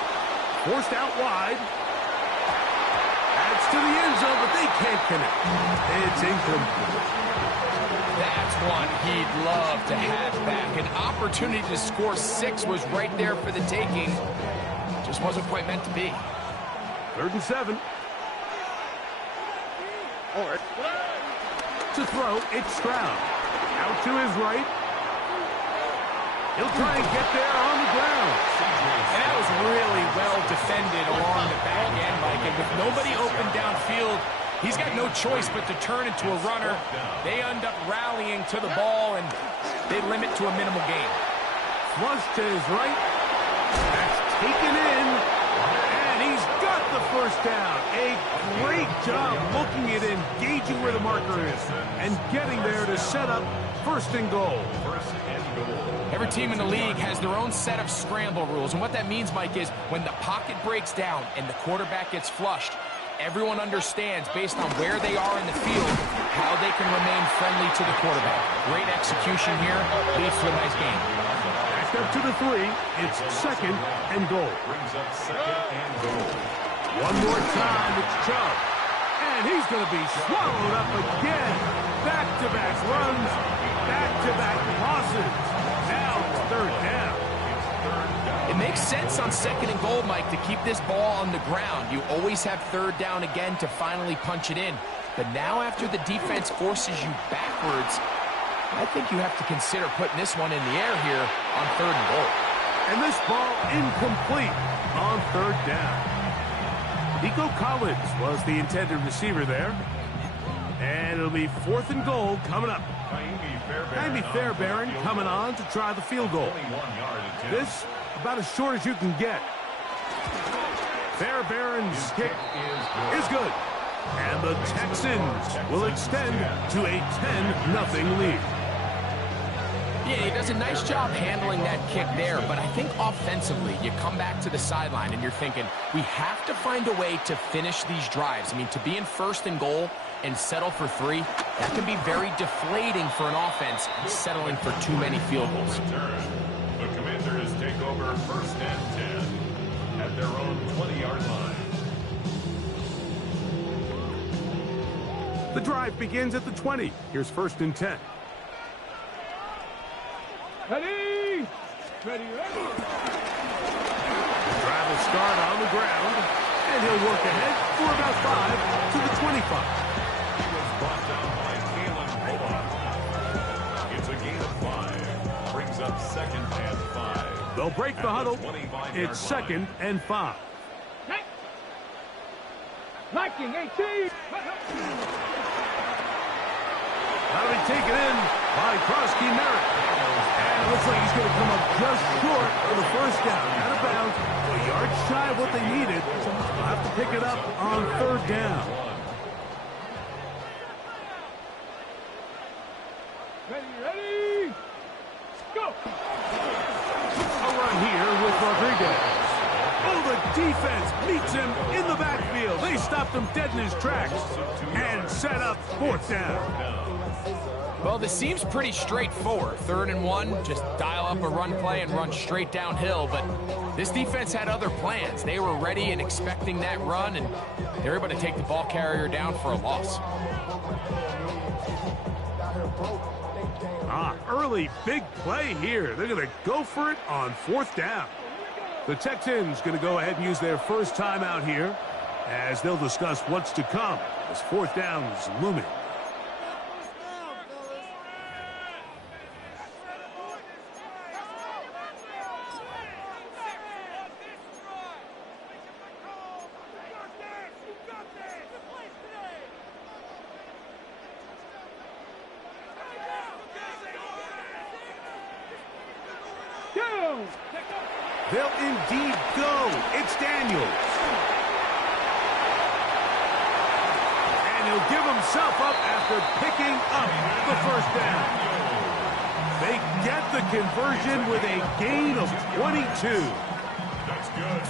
Forced out wide. Adds to the end zone, but they can't connect. It's incomplete. That's one he'd love to have back. An opportunity to score 6 was right there for the taking. Just wasn't quite meant to be. 3rd and 7. To throw, it's Stroud. Out to his right. He'll try and get there on the ground. And that was really well defended along the back end, Mike. And with nobody open downfield, he's got no choice but to turn into a runner. They end up rallying to the ball, and they limit to a minimal gain. Flush to his right. That's taken in. And he's got the first down. A great job looking at engaging where the marker is and getting there to set up 1st and goal. Every team in the league has their own set of scramble rules, and what that means, Mike, is when the pocket breaks down and the quarterback gets flushed, everyone understands, based on where they are in the field, how they can remain friendly to the quarterback. Great execution here, leads to a nice game. Back up to the 3, it's 2nd and goal. Brings up 2nd and goal. One more time, it's Chubb. And he's going to be swallowed up again. Back-to-back runs, back-to-back losses. Now it's 3rd down. It makes sense on 2nd and goal, Mike, to keep this ball on the ground. You always have 3rd down again to finally punch it in. But now after the defense forces you backwards, I think you have to consider putting this one in the air here on 3rd and goal. And this ball incomplete on 3rd down. Nico Collins was the intended receiver there. And it'll be 4th and goal coming up. Jaime Fairbairn coming on to try the field goal. This about as short as you can get. Fairbairn's kick is good. And the Texans will extend to a 10-0 lead. Yeah, he does a nice job handling that kick there, but I think offensively, you come back to the sideline and you're thinking, we have to find a way to finish these drives. I mean, to be in 1st and goal and settle for 3, that can be very deflating for an offense settling for too many field goals. The Commanders take over 1st and 10 at their own 20-yard line. The drive begins at the 20. Here's 1st and 10. Ready? The drive will start on the ground, and he'll work ahead for about 5 to the 25. He was brought down by Kalen Bullock. It's a gain of 5. Brings up 2nd and 5. They'll break the huddle. It's 2nd and 5. Liking 18. Now be taken in by Krosky-Merritt. And It looks like he's going to come up just short of the first down. Out of bounds, a yard shy of what they needed. They'll have to pick it up on third down. Ready, go! A run here with Rodriguez. Oh, the defense meets him in the backfield. They stopped him dead in his tracks and set up fourth down. Well, this seems pretty straightforward. 3rd and 1, just dial up a run play and run straight downhill. But this defense had other plans. They were ready and expecting that run, and they were able to take the ball carrier down for a loss. Early big play here. They're going to go for it on fourth down. The Texans going to go ahead and use their first timeout here as they'll discuss what's to come as fourth down is looming. They'll indeed go. It's Daniels. And he'll give himself up after picking up the first down. They get the conversion with a gain of 22.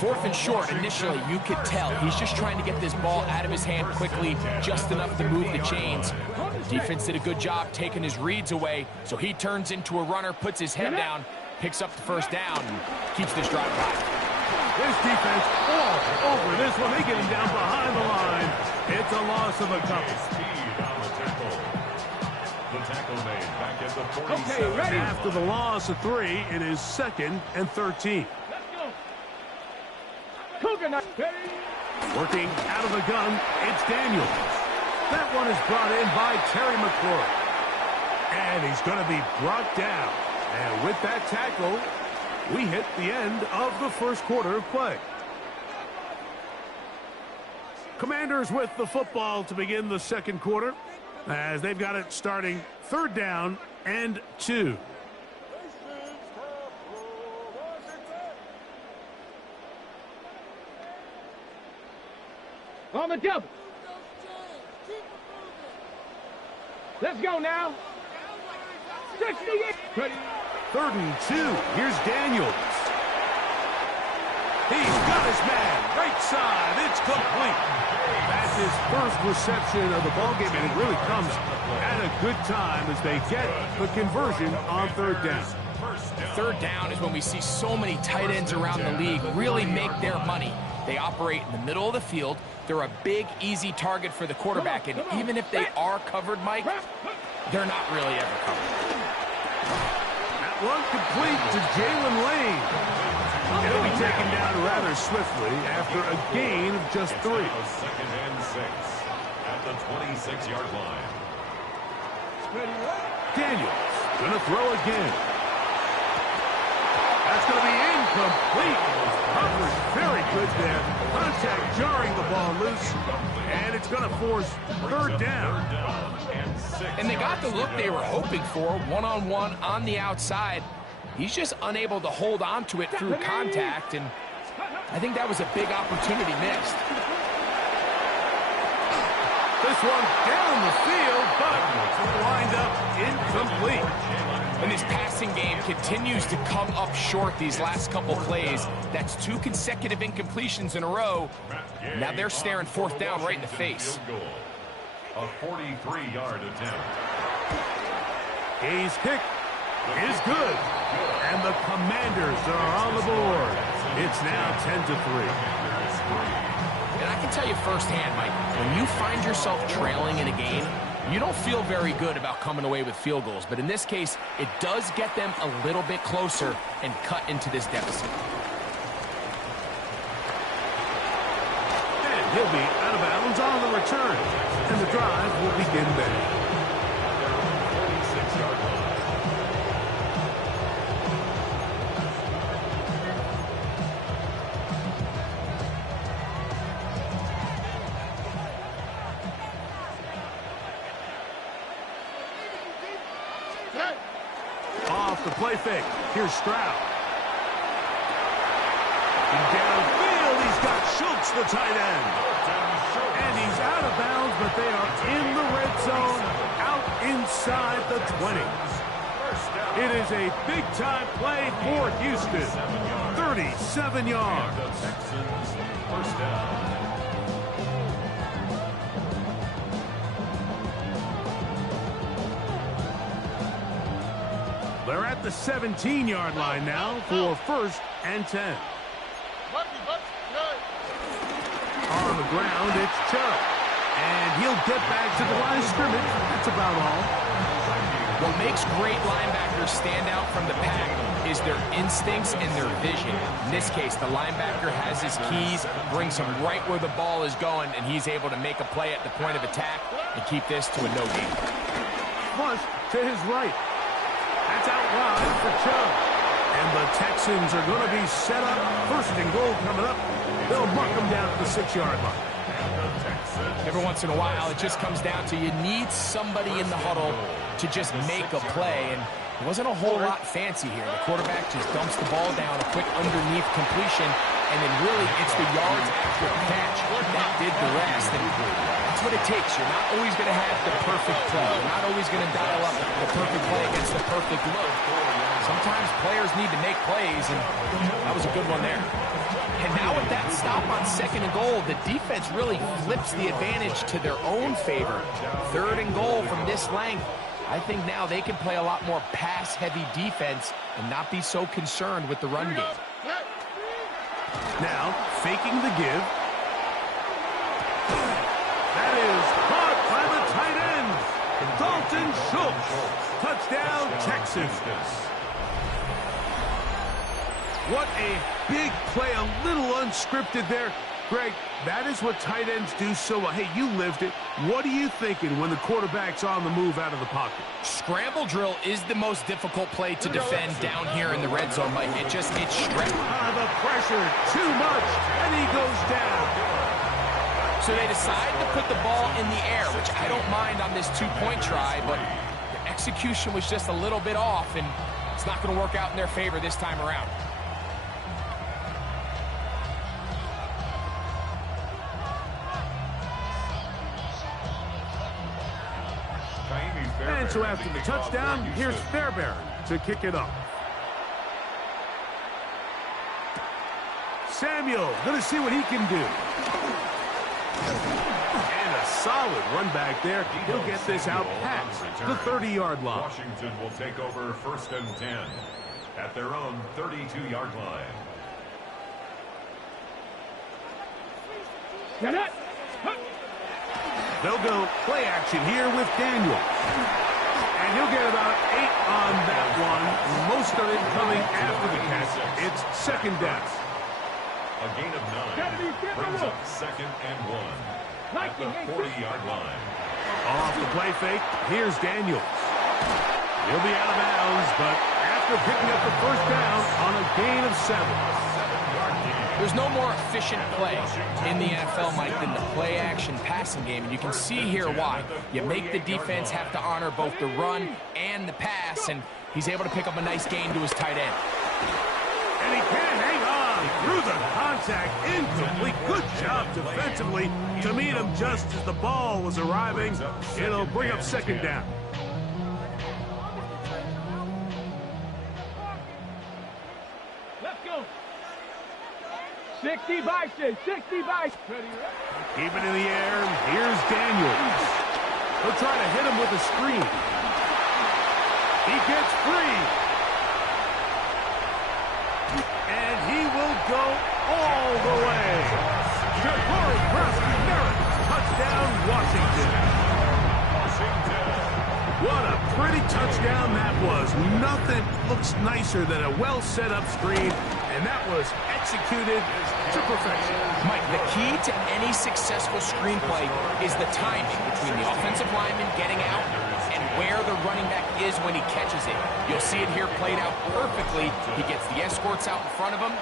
4th and short, initially, you could tell he's just trying to get this ball out of his hand quickly, just enough to move the chains. Defense did a good job taking his reads away, so he turns into a runner, puts his head down, picks up the first down, and keeps this drive alive. This defense all over this one. They get him down behind the line. It's a loss of a couple. The tackle made back at the 47. Okay, ready? After the loss of 3, it is 2nd and 13. Let's go! Cougar knife. Working out of the gun, it's Daniels. That one is brought in by Terry McLaurin. And he's going to be brought down. And with that tackle, we hit the end of the first quarter of play. Commanders with the football to begin the second quarter as they've got it starting 3rd down and 2. On the double. Let's go now. 68. Ready. 3rd and 2. Here's Daniels. He's got his man. Right side. It's complete. That's his first reception of the ballgame, and it really comes at a good time as they get the conversion on 3rd down. 3rd down is when we see so many tight ends around the league really make their money. They operate in the middle of the field. They're a big, easy target for the quarterback, and even if they are covered, Mike, they're not really ever covered. That one complete to Jalen Lane. He'll be taken down rather swiftly after a gain of just 3. 2nd and 6 at the 26-yard line. Daniels gonna throw again. That's gonna be incomplete. Coverage very good there. Contact jarring the ball loose, and it's gonna force 3rd down. And they got the look they were hoping for, one-on-one on the outside. He's just unable to hold on to it through contact, and I think that was a big opportunity missed. This one down the field, but wind up incomplete. And this passing game continues to come up short these last couple plays. That's 2 consecutive incompletions in a row. Now they're staring 4th down right in the face. A 43-yard attempt. His kick is good, and the Commanders are on the board. It's now 10-3. And I can tell you firsthand, Mike, when you find yourself trailing in a game, you don't feel very good about coming away with field goals. But in this case, it does get them a little bit closer and cut into this deficit. And he'll be out of bounds on the return, and the drive will begin there. 46-yard line. Off the play fake. Here's Stroud. And downfield, he's got Schultz, the tight end. And he's out of bounds, but they are in the red zone, out inside the 20. It is a big-time play for Houston. 37 yards. First down. They're at the 17-yard line now for 1st and 10. On the ground, it's Chubb. And he'll get back to the line of scrimmage. That's about all. What makes great linebackers stand out from the pack is their instincts and their vision. In this case, the linebacker has his keys, brings him right where the ball is going, and he's able to make a play at the point of attack and keep this to a no gain. Flush to his right. That's out wide for Chubb. And the Texans are going to be set up. 1st and goal coming up. They'll mark them down at the 6-yard line. Every once in a while, it just comes down to you need somebody in the huddle to just make a play. And it wasn't a whole lot fancy here. The quarterback just dumps the ball down, a quick underneath completion, and then really it's the yards after the catch that did the rest. And that's what it takes. You're not always going to have the perfect play. You're not always going to dial up the perfect play against the perfect look. Sometimes players need to make plays, and that was a good one there. And now with that stop on 2nd and goal, the defense really flips the advantage to their own favor. 3rd and goal from this length. I think now they can play a lot more pass-heavy defense and not be so concerned with the run game. Now, faking the give. That is caught by the tight end, Dalton Schultz. Touchdown, Texans. What a big play, a little unscripted there. Greg, that is what tight ends do so well. Hey, you lived it. What are you thinking when the quarterback's on the move out of the pocket? Scramble drill is the most difficult play to defend down here in the red zone, Mike. It's stretch. The pressure, too much, and he goes down. So they decide to put the ball in the air, which I don't mind on this 2-point try, but the execution was just a little bit off, and it's not going to work out in their favor this time around. And so after the touchdown, here's Fairbairn to kick it off. Samuel, going to see what he can do. And a solid run back there. He'll get this out past the 30-yard line. Washington will take over 1st and 10 at their own 32-yard line. Get it! They'll go play action here with Daniel. And he'll get about 8 on that one. Most of it coming after the catch. It's 2nd down. A gain of 9 brings up 2nd and 1 at the 40-yard line. Off the play fake, here's Daniels. He'll be out of bounds, but after picking up the 1st down on a gain of 7. There's no more efficient play in the NFL, Mike, than the play-action passing game, and you can see here why. You make the defense have to honor both the run and the pass, and he's able to pick up a nice gain to his tight end. And he can't hang on through the contact. Incomplete. Good job defensively to meet him just as the ball was arriving. It'll bring up 2nd down. Let's go. 60 by 6, 60 by 6. Keep it in the air. Here's Daniels. He'll try to hit him with a screen. He gets free. And he will go all the way. Ja'Cory Merritt, touchdown, Washington. What a pretty touchdown that was. Nothing looks nicer than a well-set-up screen, and that was executed to perfection. Mike, the key to any successful screenplay is the timing between the offensive lineman getting out and where the running back is when he catches it. You'll see it here played out perfectly. He gets the escorts out in front of him,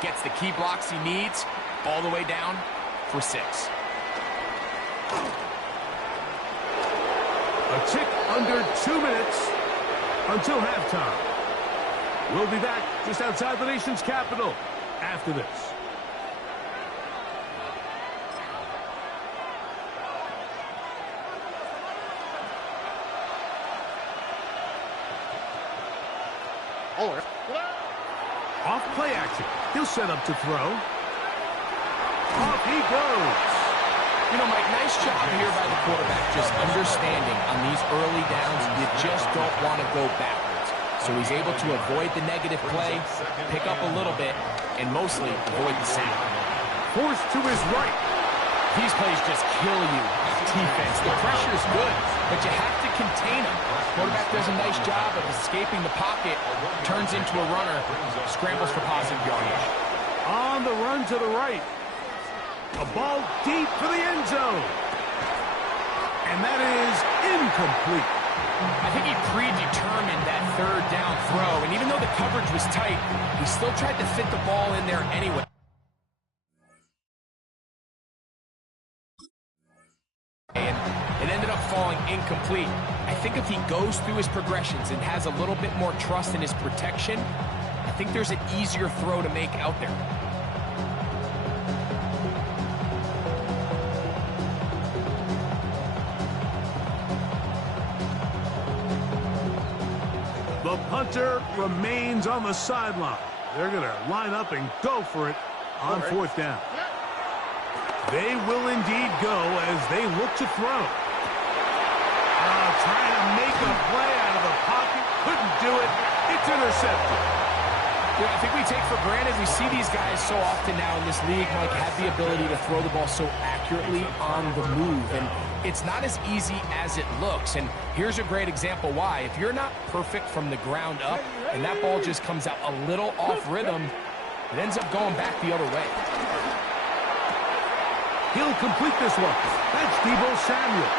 gets the key blocks he needs, all the way down for 6. A tick under 2 minutes. until halftime. We'll be back just outside the nation's capital after this. Off play action. He'll set up to throw. Off he goes. You know, Mike, nice job here by the quarterback, just understanding on these early downs, you just don't want to go backwards. So he's able to avoid the negative play, pick up a little bit, and mostly avoid the sack. Forced to his right. These plays just kill you. Defense, the pressure's good, but you have to contain him. Quarterback does a nice job of escaping the pocket, turns into a runner, scrambles for positive yardage. On the run to the right. A ball deep for the end zone. And that is incomplete. I think he predetermined that third down throw, and even though the coverage was tight, he still tried to fit the ball in there anyway. And it ended up falling incomplete. I think if he goes through his progressions and has a little bit more trust in his protection, I think there's an easier throw to make out there. The punter remains on the sideline. They're going to line up and go for it on fourth down. They will indeed go as they look to throw. Trying to make a play out of the pocket. Couldn't do it. It's intercepted. Yeah, I think we take for granted, we see these guys so often now in this league, Mike, have the ability to throw the ball so accurately on the move. And it's not as easy as it looks. And here's a great example why. If you're not perfect from the ground up and that ball just comes out a little off rhythm, it ends up going back the other way. He'll complete this one. That's Deebo Samuel.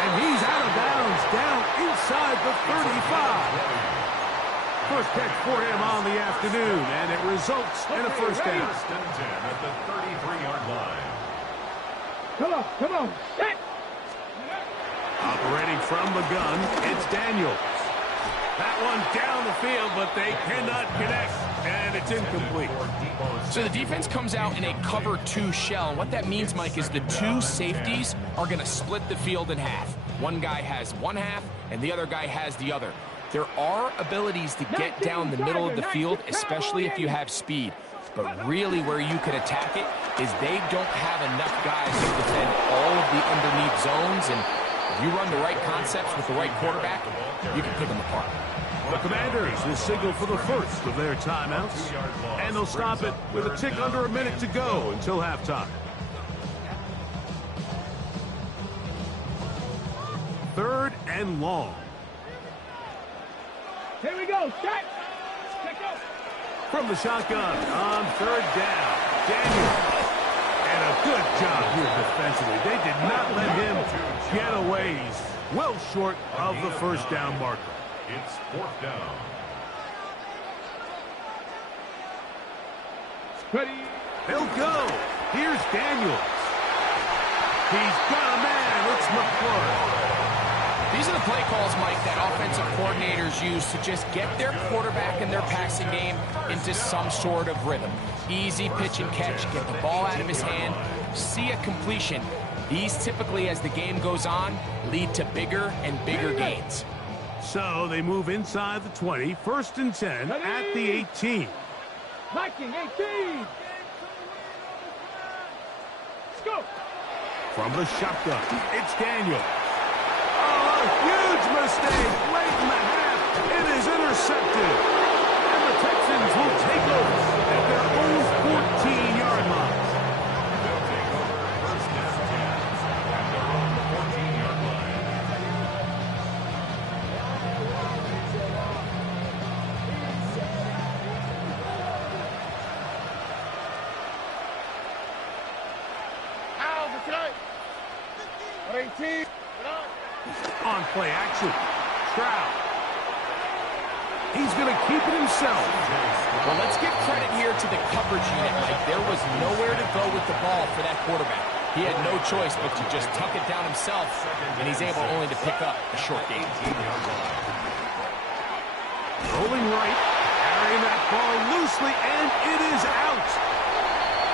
And he's out of bounds down inside the 35. First catch for him on the afternoon, and it results in a first down. First and 10 at the 33-yard line. Come on, set! Operating from the gun, it's Daniels. That one down the field, but they cannot connect, and it's incomplete. So the defense comes out in a cover 2 shell, and what that means, Mike, is the two safeties are going to split the field in half. One guy has one half, and the other guy has the other. There are abilities to get down the middle of the field, especially if you have speed. But really where you can attack it is they don't have enough guys to defend all of the underneath zones, and if you run the right concepts with the right quarterback, you can pick them apart. The Commanders will signal for the first of their timeouts, and they'll stop it with a tick under a minute to go until halftime. Third and long. Here we go, set! Check out! From the shotgun on third down, Daniel. And a good job here defensively. They did not let him get away. He's well short of the first down marker. It's fourth down. Ready? They'll go. Here's Daniels. He's got a man. It's McClure. These are the play calls, Mike, that offensive coordinators use to just get their quarterback and their passing game into some sort of rhythm. Easy pitch and catch, get the ball out of his hand, see a completion. These typically, as the game goes on, lead to bigger and bigger gains. So they move inside the 20, first and 10 at the 18. Viking 18! Let's go! From the shotgun, it's Daniel. Oh, a huge mistake late in the half. It is intercepted. And the Texans will take over at their own 14-yard line. They'll take over first and 10 at their own 14-yard line. Out for tonight. 18. On play action, Stroud. He's going to keep it himself. Well, let's give credit here to the coverage unit, Mike. There was nowhere to go with the ball for that quarterback. He had no choice but to just tuck it down himself, and he's able only to pick up a short gain. Rolling right, carrying that ball loosely, and it is out.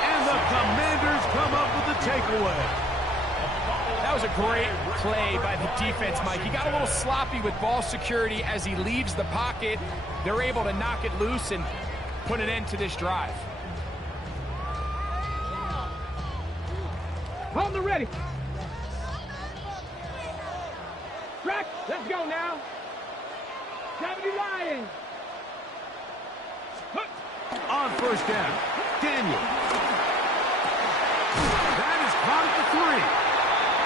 And the Commanders come up with the takeaway. That was a great play by the defense, Mike. He got a little sloppy with ball security as he leaves the pocket. They're able to knock it loose and put an end to this drive. Hold the ready. Track, let's go now. 70 Lions. On first down, Daniel. That is caught at the 3.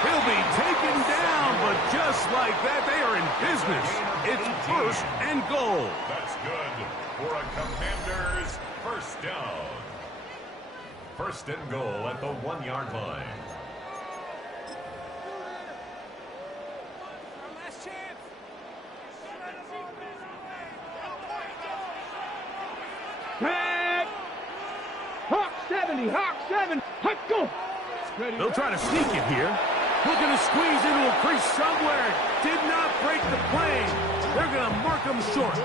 He'll be taken down, but just like that, they are in business. It's first and goal. That's good for a Commanders first down. First and goal at the 1-yard line. Last chance. Tag. Hawk 70, Hawk 7. Hawk go. They'll try to sneak it here. Looking to squeeze into a crease somewhere. Did not break the plane. They're going to mark them short.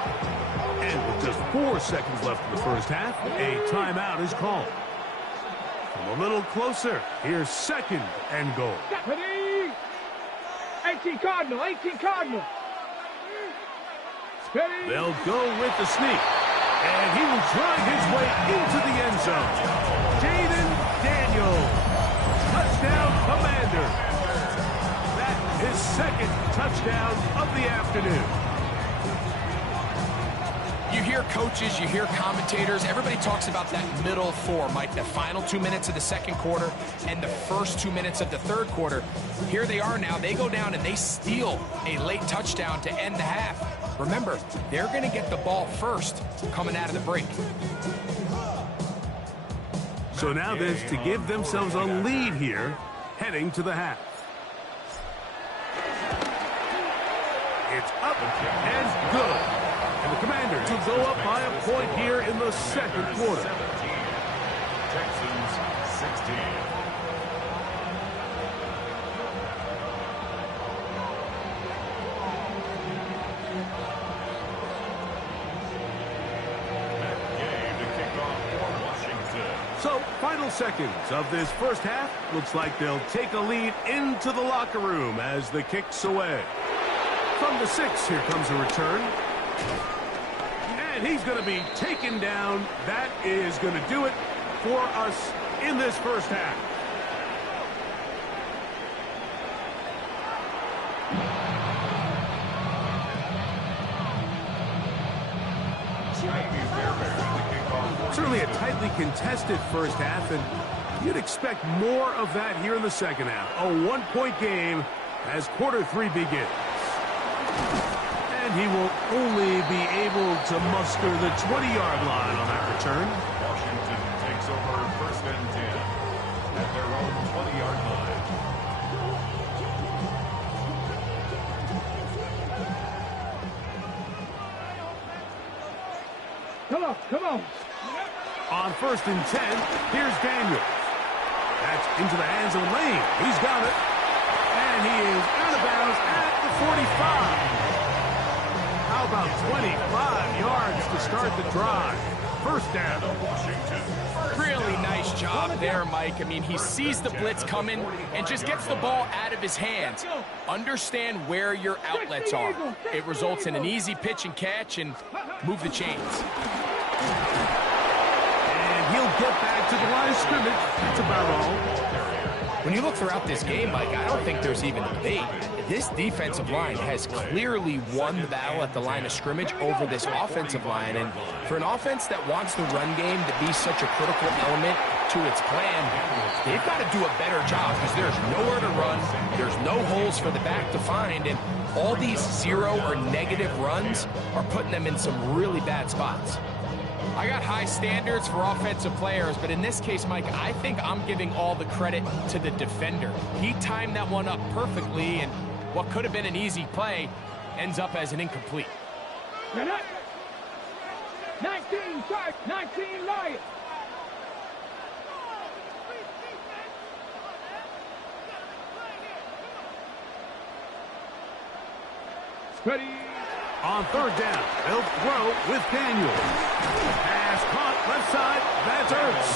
And with just 4 seconds left in the first half, a timeout is called. Come a little closer. Here's second and goal. Ready. 18 Cardinal, 18 Cardinal. Steady. They'll go with the sneak. And he will drive his way into the end zone. Jaden Daniels. Touchdown, Commanders. His second touchdown of the afternoon. You hear coaches, you hear commentators, everybody talks about that middle 4, Mike, the final 2 minutes of the second quarter and the first 2 minutes of the third quarter. Here they are now. They go down and they steal a late touchdown to end the half. Remember, they're going to get the ball first coming out of the break. So now this to give themselves a lead here heading to the half. It's up and good. And the Commanders will go up by a point here in the second quarter. 17, Texans 16. Game to kick off for Washington. So, final seconds of this first half. Looks like they'll take a lead into the locker room as the kick's away. From the 6, here comes a return. And he's going to be taken down. That is going to do it for us in this first half. Certainly a tightly contested first half, and you'd expect more of that here in the second half. A 1-point game as quarter 3 begins. And he will only be able to muster the 20-yard line on that return. Washington takes over first and 10 at their own 20-yard line. Come on. On first and 10, here's Daniels. That's into the hands of Lane. He's got it. And he is out of bounds at the 45. How about 25 yards to start the drive? First down. Really nice job there, Mike. I mean, he sees the blitz coming and just gets the ball out of his hands. Understand where your outlets are. It results in an easy pitch and catch and move the chains. And he'll get back to the line of scrimmage. That's about all. When you look throughout this game, Mike, I don't think there's even a debate. This defensive line has clearly won the battle at the line of scrimmage over this offensive line. And for an offense that wants the run game to be such a critical element to its plan, they've got to do a better job because there's nowhere to run. There's no holes for the back to find. And all these 0 or negative runs are putting them in some really bad spots. I got high standards for offensive players, but in this case, Mike, I think I'm giving all the credit to the defender. He timed that one up perfectly, and what could have been an easy play ends up as an incomplete. 19, 19 Lions. Ready. On third down, they'll throw with Daniels. Pass caught left side. That's Ertz.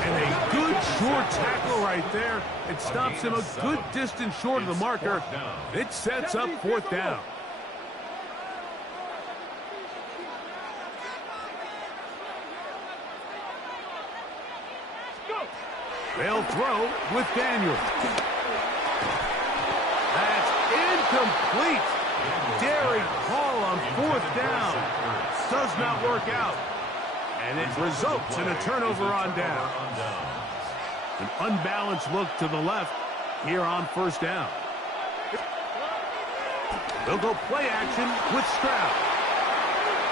And a good short tackle right there. It stops him a good distance short of the marker. It sets up fourth down. They'll throw with Daniels. That's incomplete. Daring call on fourth down. Does not work out. And it results in a turnover on down. An unbalanced look to the left here on first down. They'll go play action with Stroud.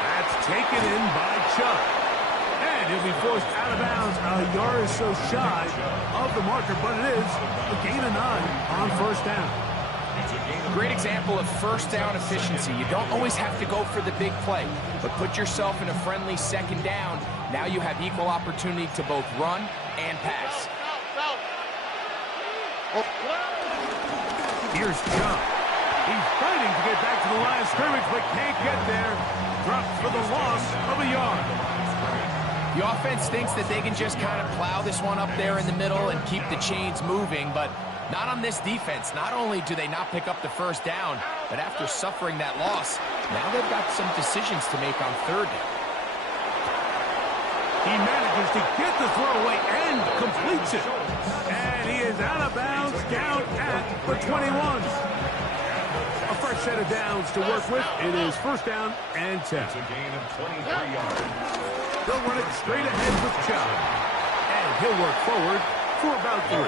That's taken in by Chubb. And he'll be forced out of bounds a yard or so shy of the marker, but it is a gain of 9 on first down. Great example of first down efficiency. You don't always have to go for the big play, but put yourself in a friendly second down. Now you have equal opportunity to both run and pass. Here's Chubb. He's fighting to get back to the line of scrimmage, but can't get there. Dropped for the loss of a yard. The offense thinks that they can just kind of plow this one up there in the middle and keep the chains moving, but not on this defense. Not only do they not pick up the first down, but after suffering that loss, now they've got some decisions to make on third down. He manages to get the throw away and completes it. And he is out of bounds down at the 21. A fresh set of downs to work with. It is first down and 10. It's a gain of 23 yards. They'll run it straight ahead with Chubb. And he'll work forward for about 3.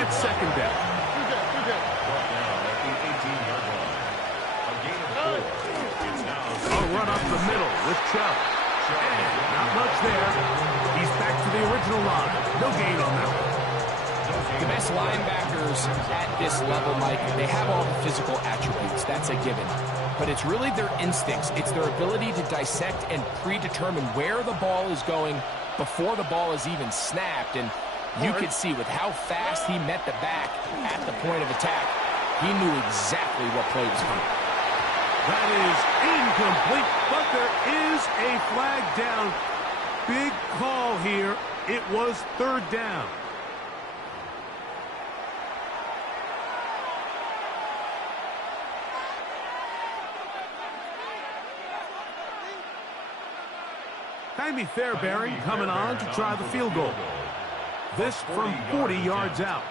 It's second down. Brought down at the 18-yard line. A gain of 4. It's now A run up the middle with Chubb. And not much there. He's back to the original line. No gain on that one. The best linebackers at this level, Mike, they have all the physical attributes. That's a given. But it's really their instincts. It's their ability to dissect and predetermine where the ball is going before the ball is even snapped. And you could see with how fast he met the back at the point of attack, he knew exactly what play was coming. That is incomplete, but there is a flag down. Big call here. It was third down. Jaime Fairbairn coming on to try the field goal. This from 40 yards out.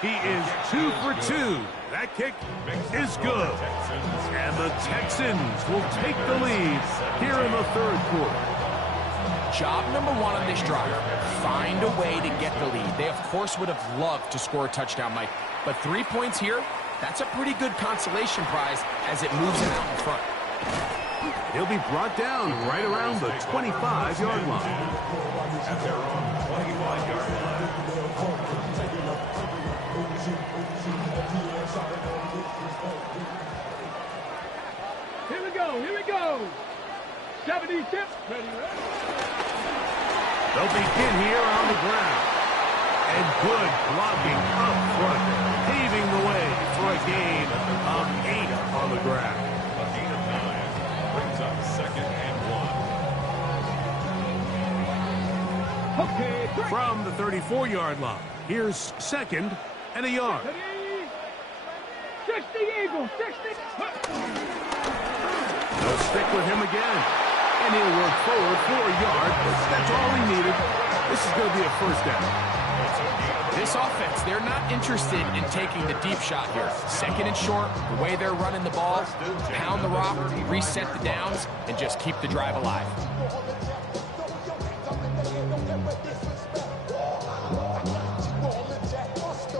He is 2 for 2. That kick is good. And the Texans will take the lead here in the third quarter. Job number 1 on this drive, find a way to get the lead. They, of course, would have loved to score a touchdown, Mike. But 3 points here, that's a pretty good consolation prize as it moves them out in front. He'll be brought down right around the 25-yard line. at their own 25-yard line. Here we go, here we go. 70 tips, ready, ready. They'll begin here on the ground. And good blocking up front, paving the way for a gain of 8 on the ground. A gain of 9 brings up 2nd and 1. Okay, quick. From the 34-yard line, here's 2nd and a yard. 60 Eagles, 60. They'll stick with him again. And he'll work forward for a yard. That's all he needed. This is going to be a first down. This offense, they're not interested in taking the deep shot here. 2nd and short, the way they're running the ball, pound the rock, reset the downs, and just keep the drive alive.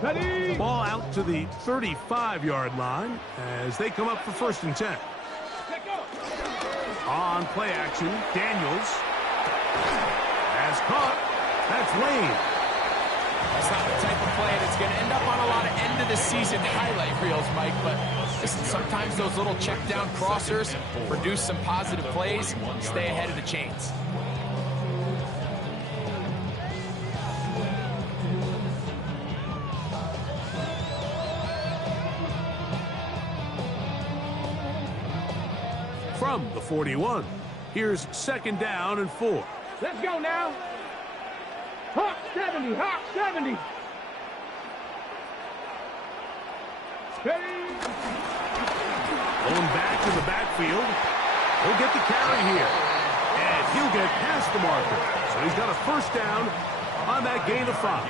Ready. Ball out to the 35-yard line as they come up for 1st and 10. On play action, Daniels has caught. That's Lane. That's not the type of play that's going to end up on a lot of end-of-the-season highlight reels, Mike, but listen, sometimes those little check-down crossers produce some positive plays, stay ahead of the chains. from the 41. Here's 2nd down and 4. Let's go now. Hawk 70, Hawk 70. Steady. Going back to the backfield. He'll get the carry here. And he'll get past the marker. So he's got a 1st down on that gain of 5.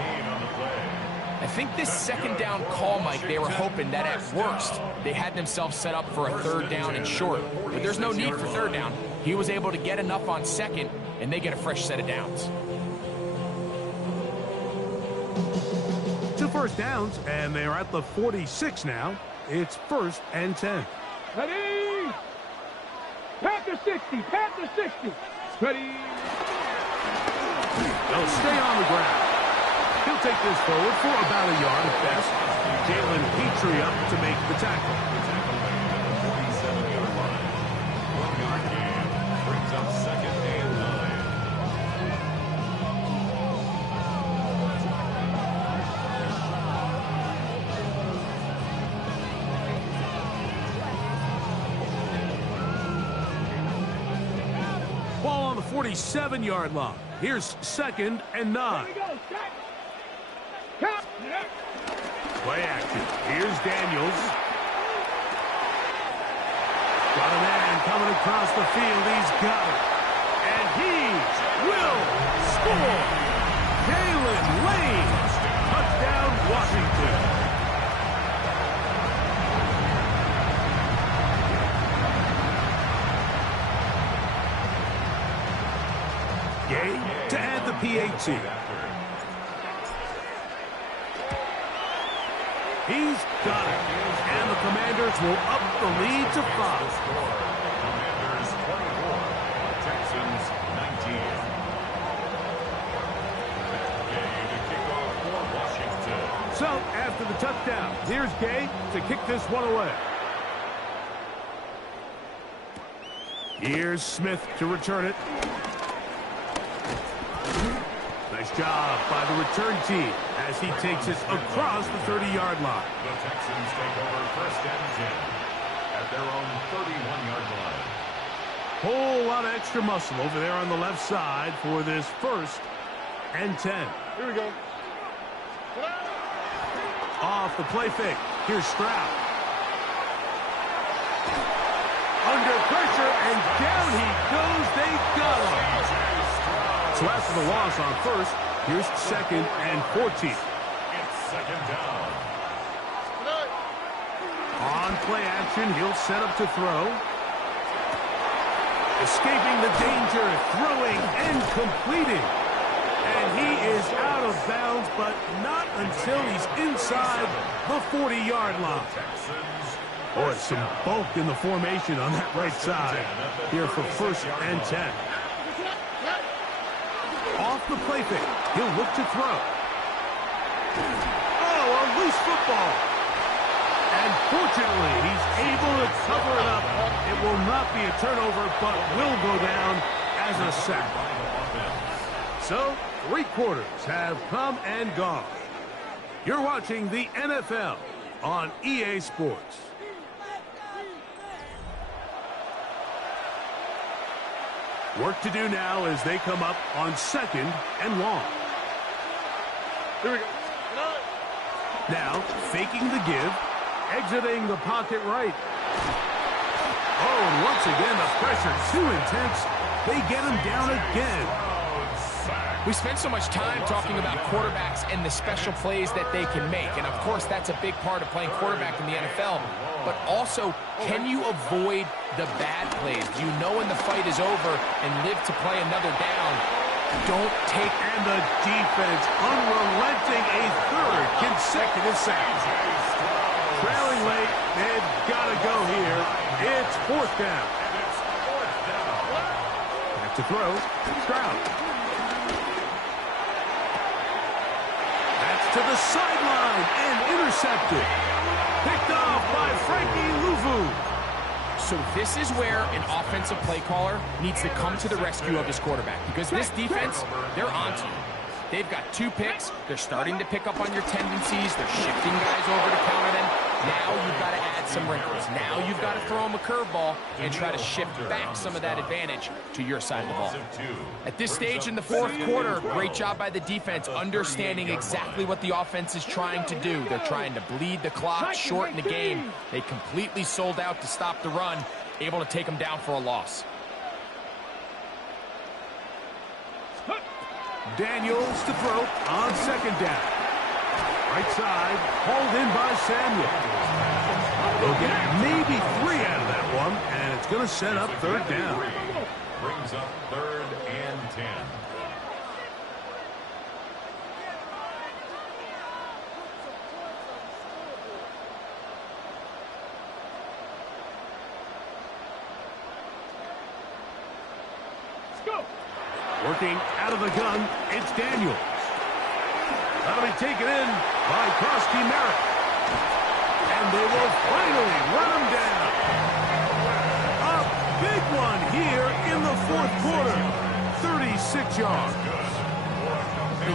I think this 2nd down call, Mike, they were hoping that at worst they had themselves set up for a 3rd down and short. But there's no need for 3rd down. He was able to get enough on 2nd, and they get a fresh set of downs. 2 first downs, and they're at the 46 now. It's 1st and 10. Ready. Panther 60, Panther 60. Ready. They'll stay on the ground. He'll take this forward for about a yard at best. Jalen Petrie up to make the tackle. The tackle made at the 47-yard line. 1-yard gain brings up 2nd and 9. Ball on the 47-yard line. Here's 2nd and 9. Here we go. Cut. Play action. Here's Daniels. Got a man coming across the field. He's got it. And he will score. Jalen Lane. Touchdown, Washington. Gay to add the PAT. He's got it. And the Commanders will up the lead to 5. Commanders 24, Texans 19. Gay to kick off for Washington. So, after the touchdown, here's Gay to kick this one away. Here's Smith to return it. Nice job by the return team as he takes it across the 30-yard line. The Texans take over 1st and 10 at their own 31-yard line. Whole lot of extra muscle over there on the left side for this 1st and 10. Here we go. Off the play fake. Here's Stroud. Under pressure, and down he goes. They got him. So after the loss on 1st, here's 2nd and 14. It's 2nd down. On play action, he'll set up to throw. Escaping the danger, throwing and completing. And he is out of bounds, but not until he's inside the 40-yard line. Boy, some bulk in the formation on that right side here for 1st and 10. Off the play fake. He'll look to throw. Oh, a loose football. And fortunately, he's able to cover it up. It will not be a turnover, but will go down as a sack. So, 3 quarters have come and gone. You're watching the NFL on EA Sports. Work to do now as they come up on 2nd and long. Here we go. Now, faking the give, exiting the pocket right. Oh, and once again, the pressure too intense. They get him down again. We spend so much time talking about quarterbacks and the special plays that they can make. And, of course, that's a big part of playing quarterback in the NFL. But also, can you avoid the bad plays? Do you know when the fight is over and live to play another down? Don't take... And the defense unrelenting, a 3rd consecutive sack. Trailing late, they've got to go here. It's 4th down. Back to throw. Stroud. That's to the sideline and intercepted. Picked off by Frankie Luvu. So this is where an offensive play caller needs to come to the rescue of his quarterback, because this defense, they're onto you. They've got 2 picks. They're starting to pick up on your tendencies. They're shifting guys over to counter them. Now you've got to add some wrinkles. Now you've got to throw him a curveball and try to shift back some of that advantage to your side of the ball. At this stage in the fourth quarter, great job by the defense, understanding exactly what the offense is trying to do. They're trying to bleed the clock, shorten the game. They completely sold out to stop the run, able to take them down for a loss. Daniels to throw on second down. Right side, hauled in by Samuel. They'll get maybe 3 out of that one, and it's going to set up third down. Brings up 3rd and 10. Let's go. Working out of the gun, it's Daniels. That'll be taken in by Krusty Merritt. And they will finally run him down. A big one here in the fourth quarter. 36 yards.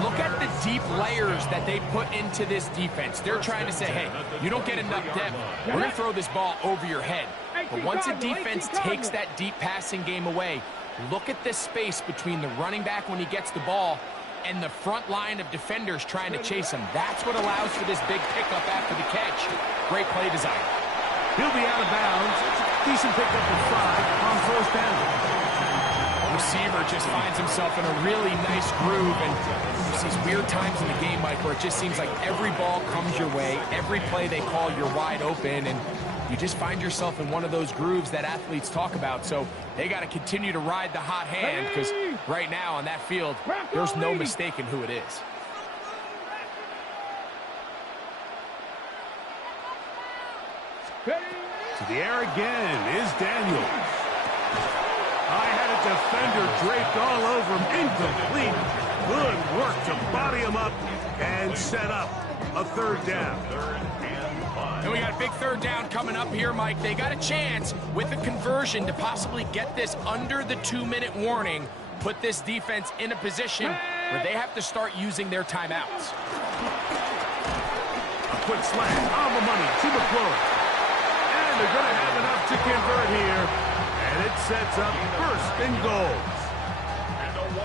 Look at the deep layers that they put into this defense. They're trying to say, hey, you don't get enough depth. We're going to throw this ball over your head. But once a defense takes that deep passing game away, look at the space between the running back when he gets the ball and the front line of defenders trying to chase him. That's what allows for this big pickup after the catch. Great play design. He'll be out of bounds. Decent pickup of 5 on first down. Receiver just finds himself in a really nice groove, and there's these weird times in the game, Mike, where it just seems like every ball comes your way, every play they call, you're wide open, and you just find yourself in one of those grooves that athletes talk about. So they got to continue to ride the hot hand, because right now on that field, there's no mistaking who it is. To the air again is Daniels. I had a defender draped all over him. Incomplete. Good work to body him up and set up a third down. And we got a big third down coming up here, Mike. They got a chance with a conversion to possibly get this under the 2-minute warning, put this defense in a position where they have to start using their timeouts. A quick slant on the money to McClure. And they're going to have enough to convert here. And it sets up first and goal.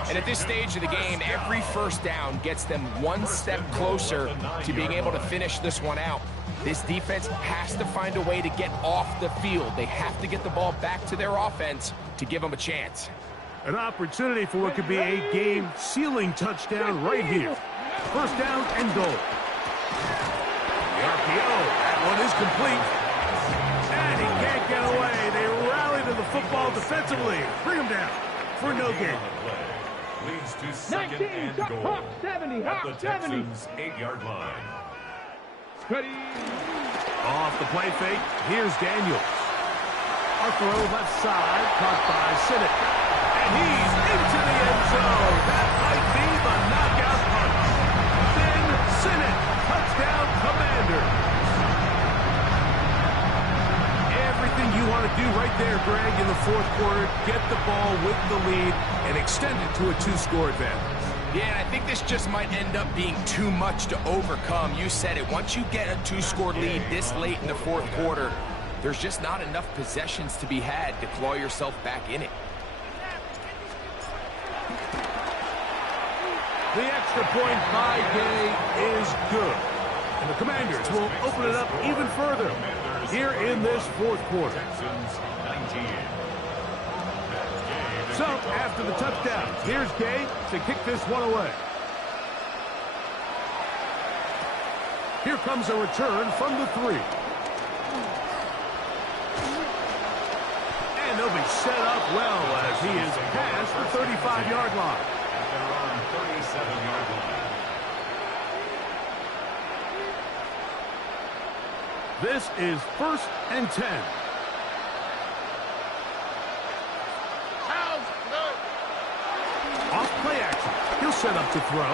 And at this stage of the game, every first down gets them one step closer to being able to finish this one out. This defense has to find a way to get off the field. They have to get the ball back to their offense to give them a chance. An opportunity for what could be a game-sealing touchdown right here. First down and goal. The RPO, that one is complete. And he can't get away. They rally to the football defensively. Bring him down for no gain. Leads to second and goal 70, at the Texans' 8-yard line. Ready. Off the play fake, here's Daniels. A throw left side, caught by Sinnott. And he's into the end zone. That might be the knockout punch. Then Sinnott, touchdown Commanders. Everything you want to do right there, Greg, in the fourth quarter, get the ball with the lead and extend it to a 2-score advantage. Yeah, and I think this just might end up being too much to overcome. You said it. Once you get a 2-score lead this late in the fourth quarter, there's just not enough possessions to be had to claw yourself back in it. The extra point by Gay is good. And the Commanders will open it up even further here in this fourth quarter. Texans 19. So, after the touchdown, here's Gay to kick this one away. Here comes a return from the 3. And they'll be set up well as he is past the 35-yard line. At their own 37-yard line. This is first and 10. Off play action. He'll set up to throw.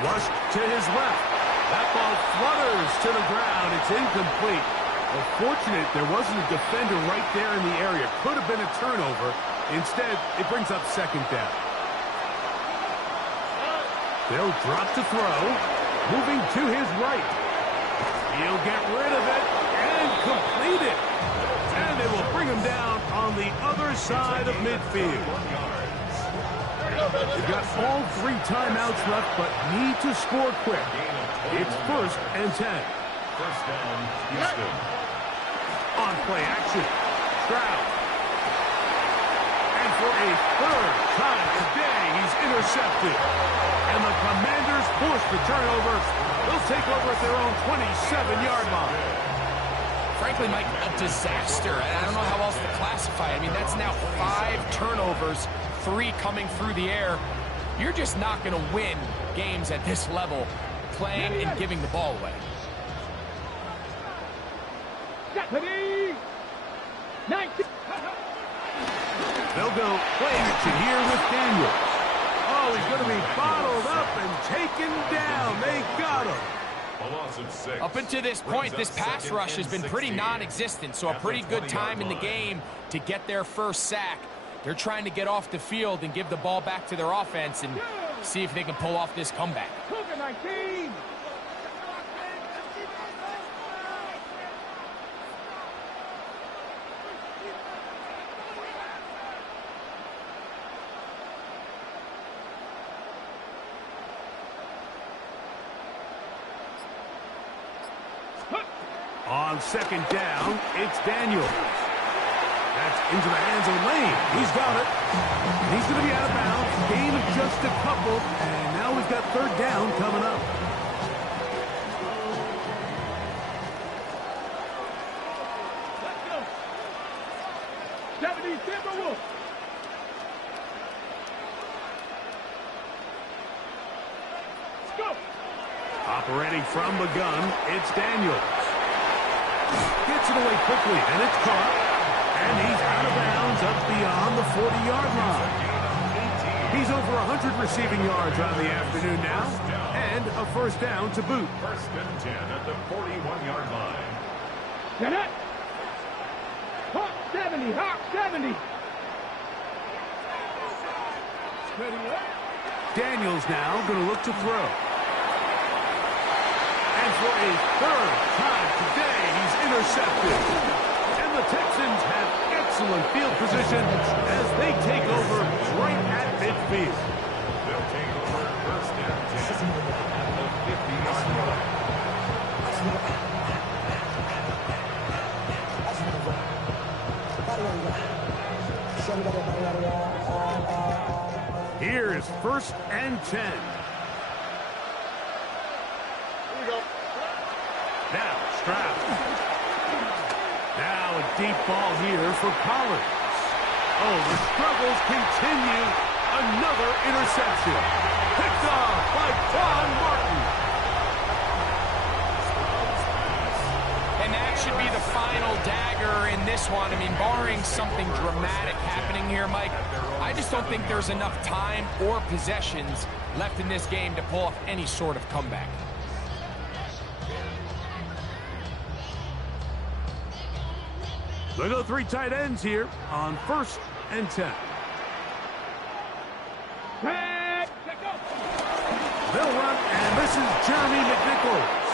Flushed to his left. That ball flutters to the ground. It's incomplete. Well, fortunate there wasn't a defender right there in the area. Could have been a turnover. Instead, it brings up second down. They'll drop to throw. Moving to his right. He'll get rid of it and complete it. And they will bring him down on the other side of midfield. They've got all 3 timeouts left, but need to score quick. It's 1st and 10. First down, Houston. On play action, Stroud. And for a 3rd time today, he's intercepted. And the Commanders force the turnover. They'll take over at their own 27-yard line. Frankly, Mike, a disaster. I don't know how else to classify it. I mean, that's now 5 turnovers, 3 coming through the air. You're just not going to win games at this level playing and giving the ball away. Deputy! 19. They'll go play action here with Daniels. Oh, he's going to be bottled up and taken down. They got him. A loss of 6. Up until this point, this pass rush has been pretty non-existent, so a pretty good time in the game to get their first sack. They're trying to get off the field and give the ball back to their offense and see if they can pull off this comeback. Cougar 19. On 2nd down, it's Daniels. That's into the hands of Lane. He's got it. He's going to be out of bounds. Gain of just a couple. And now we've got 3rd down coming up. Let's go. 70 Timberwolves. Let's go. Operating from the gun, it's Daniels. Gets it away quickly, and it's caught. And he's out of bounds up beyond the 40-yard line. He's over 100 receiving yards on the afternoon now, and a 1st down to boot. 1st and 10 at the 41-yard line. Get it. Hawk 70. Hawk 70. Ready up. Daniels now going to look to throw. And for a 3rd time today, he's intercepted. And the Texans have excellent field position as they take over right at midfield. They'll take over 1st and 10 at the 50-yard line. Here is 1st and 10. Here we go. Now, Stroud. Now a deep ball here for Collins. Oh, the struggles continue. Another interception. Picked off by Don Martin. And that should be the final dagger in this one. I mean, barring something dramatic happening here, Mike, I just don't think there's enough time or possessions left in this game to pull off any sort of comeback. They go 3 tight ends here on 1st and 10. Back. Check up. They'll run, and this is Jeremy McNichols.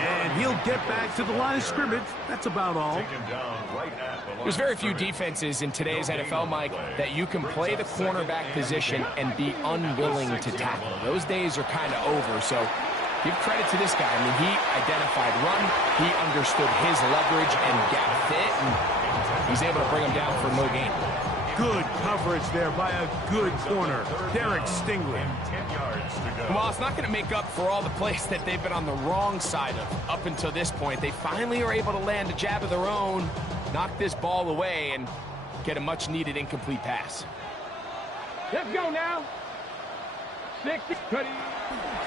And he'll get back to the line of scrimmage. That's about all. Take him down right at the line. There's very few defenses in today's NFL, Mike, that you can play the cornerback position and be unwilling to tackle. Those days are kind of over, so give credit to this guy. I mean, he identified run, he understood his leverage and gap fit, and he's able to bring him down for no gain. Good coverage there by a good corner, Derek Stingley. 10 yards to go. Well, it's not going to make up for all the plays that they've been on the wrong side of up until this point. They finally are able to land a jab of their own, knock this ball away, and get a much-needed incomplete pass. Let's go now. 60. Ready.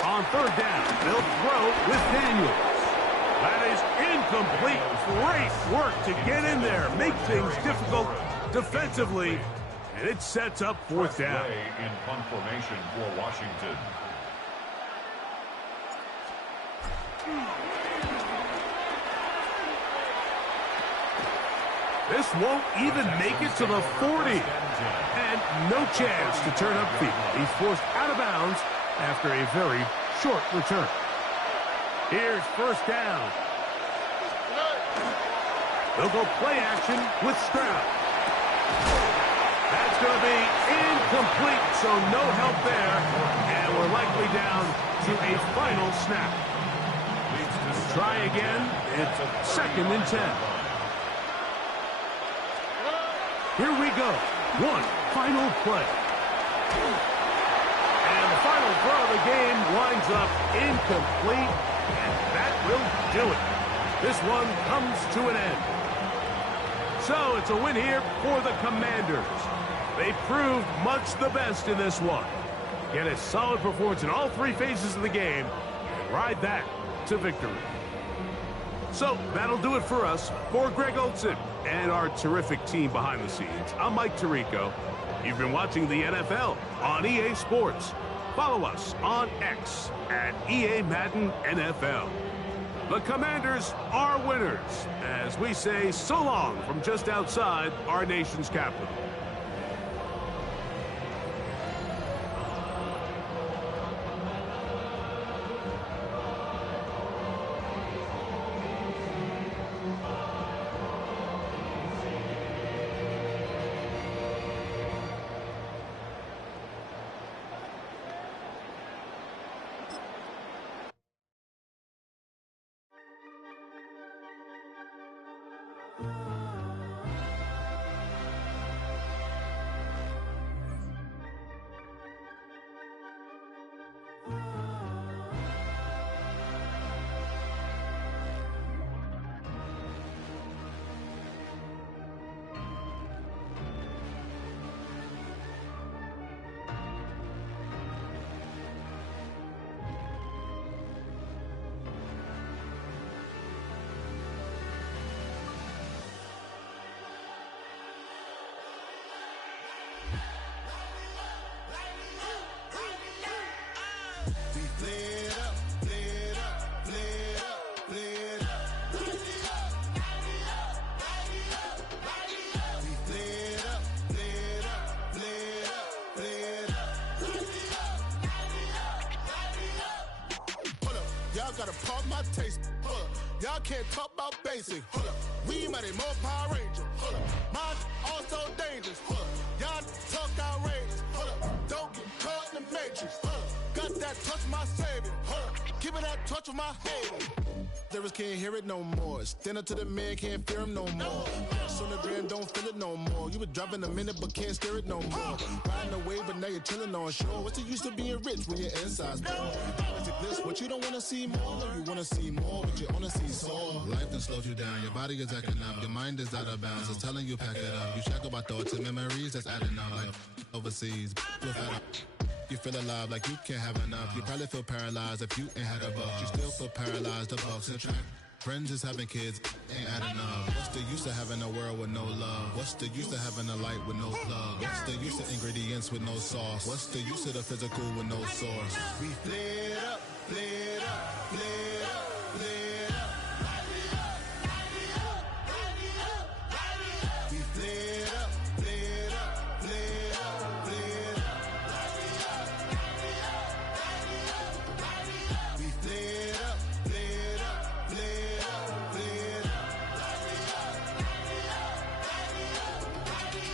On 3rd down, they'll throw with Daniels. That is incomplete. Great work to get in there, make things difficult defensively, and it sets up 4th down. Play in punt formation for Washington. This won't even make it to the 40. And no chance to turn upfield. He's forced out of bounds after a very short return. Here's first down. They'll go play action with Stroud. That's going to be incomplete, so no help there. And we're likely down to a final snap. Try again. It's 2nd and 10. Here we go. One final play. And the final throw of the game winds up incomplete, and that will do it. This one comes to an end. So it's a win here for the Commanders. They proved much the best in this one. Get a solid performance in all 3 phases of the game and ride that to victory. So that'll do it for us. For Greg Olsen and our terrific team behind the scenes, I'm Mike Tirico. You've been watching the NFL on EA Sports. Follow us on X at EA Madden NFL. The Commanders are winners, as we say so long from just outside our nation's capital. Gotta pump my taste. Y'all can't talk about basic. We mighty more Power Ranger. Mine also dangerous. Y'all talk outrageous. Don't get caught in the matrix. Got that touch of my savior. Give me that touch of my haters. Service can't hear it no more. Stand up to the man, can't fear him no more. On the gram, don't feel it no more. You were dropping a minute, but can't steer it no more. Riding the wave, but now you're chilling on shore. What's the use of being rich when your inside's poor? Is it this what you don't want to see more? No, you want to see more, but you want to see sore. Life done slowed you down. Your body is acting up. Your mind is out of bounds. It's telling you pack it up. You shackle by thoughts and memories that's adding up. Like overseas, you feel alive like you can't have enough. You probably feel paralyzed if you ain't had a buck. You still feel paralyzed, the bucks and track. Friends is having kids, ain't adding up. What's the use of having a world with no love? What's the use of having a light with no plug? What's the use of ingredients with no sauce? What's the use of the physical with no source? We flared up, flared up, flared up, flared up. We flared up, flared up, flared up, flared up. We flared up, flared up, flared up, flared up.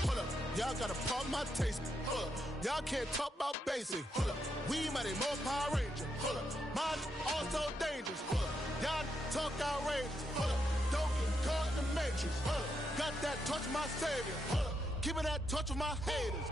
Hold up, y'all gotta pump my taste. Hold up, y'all can't talk about basic. Hold up, we mighty more Power Ranger. Hold up, mine also dangerous. Hold up, y'all talk outrageous. Hold up, don't get caught in the matrix. Hold up, got that touch of my savior. Hold up, give me that touch of my haters.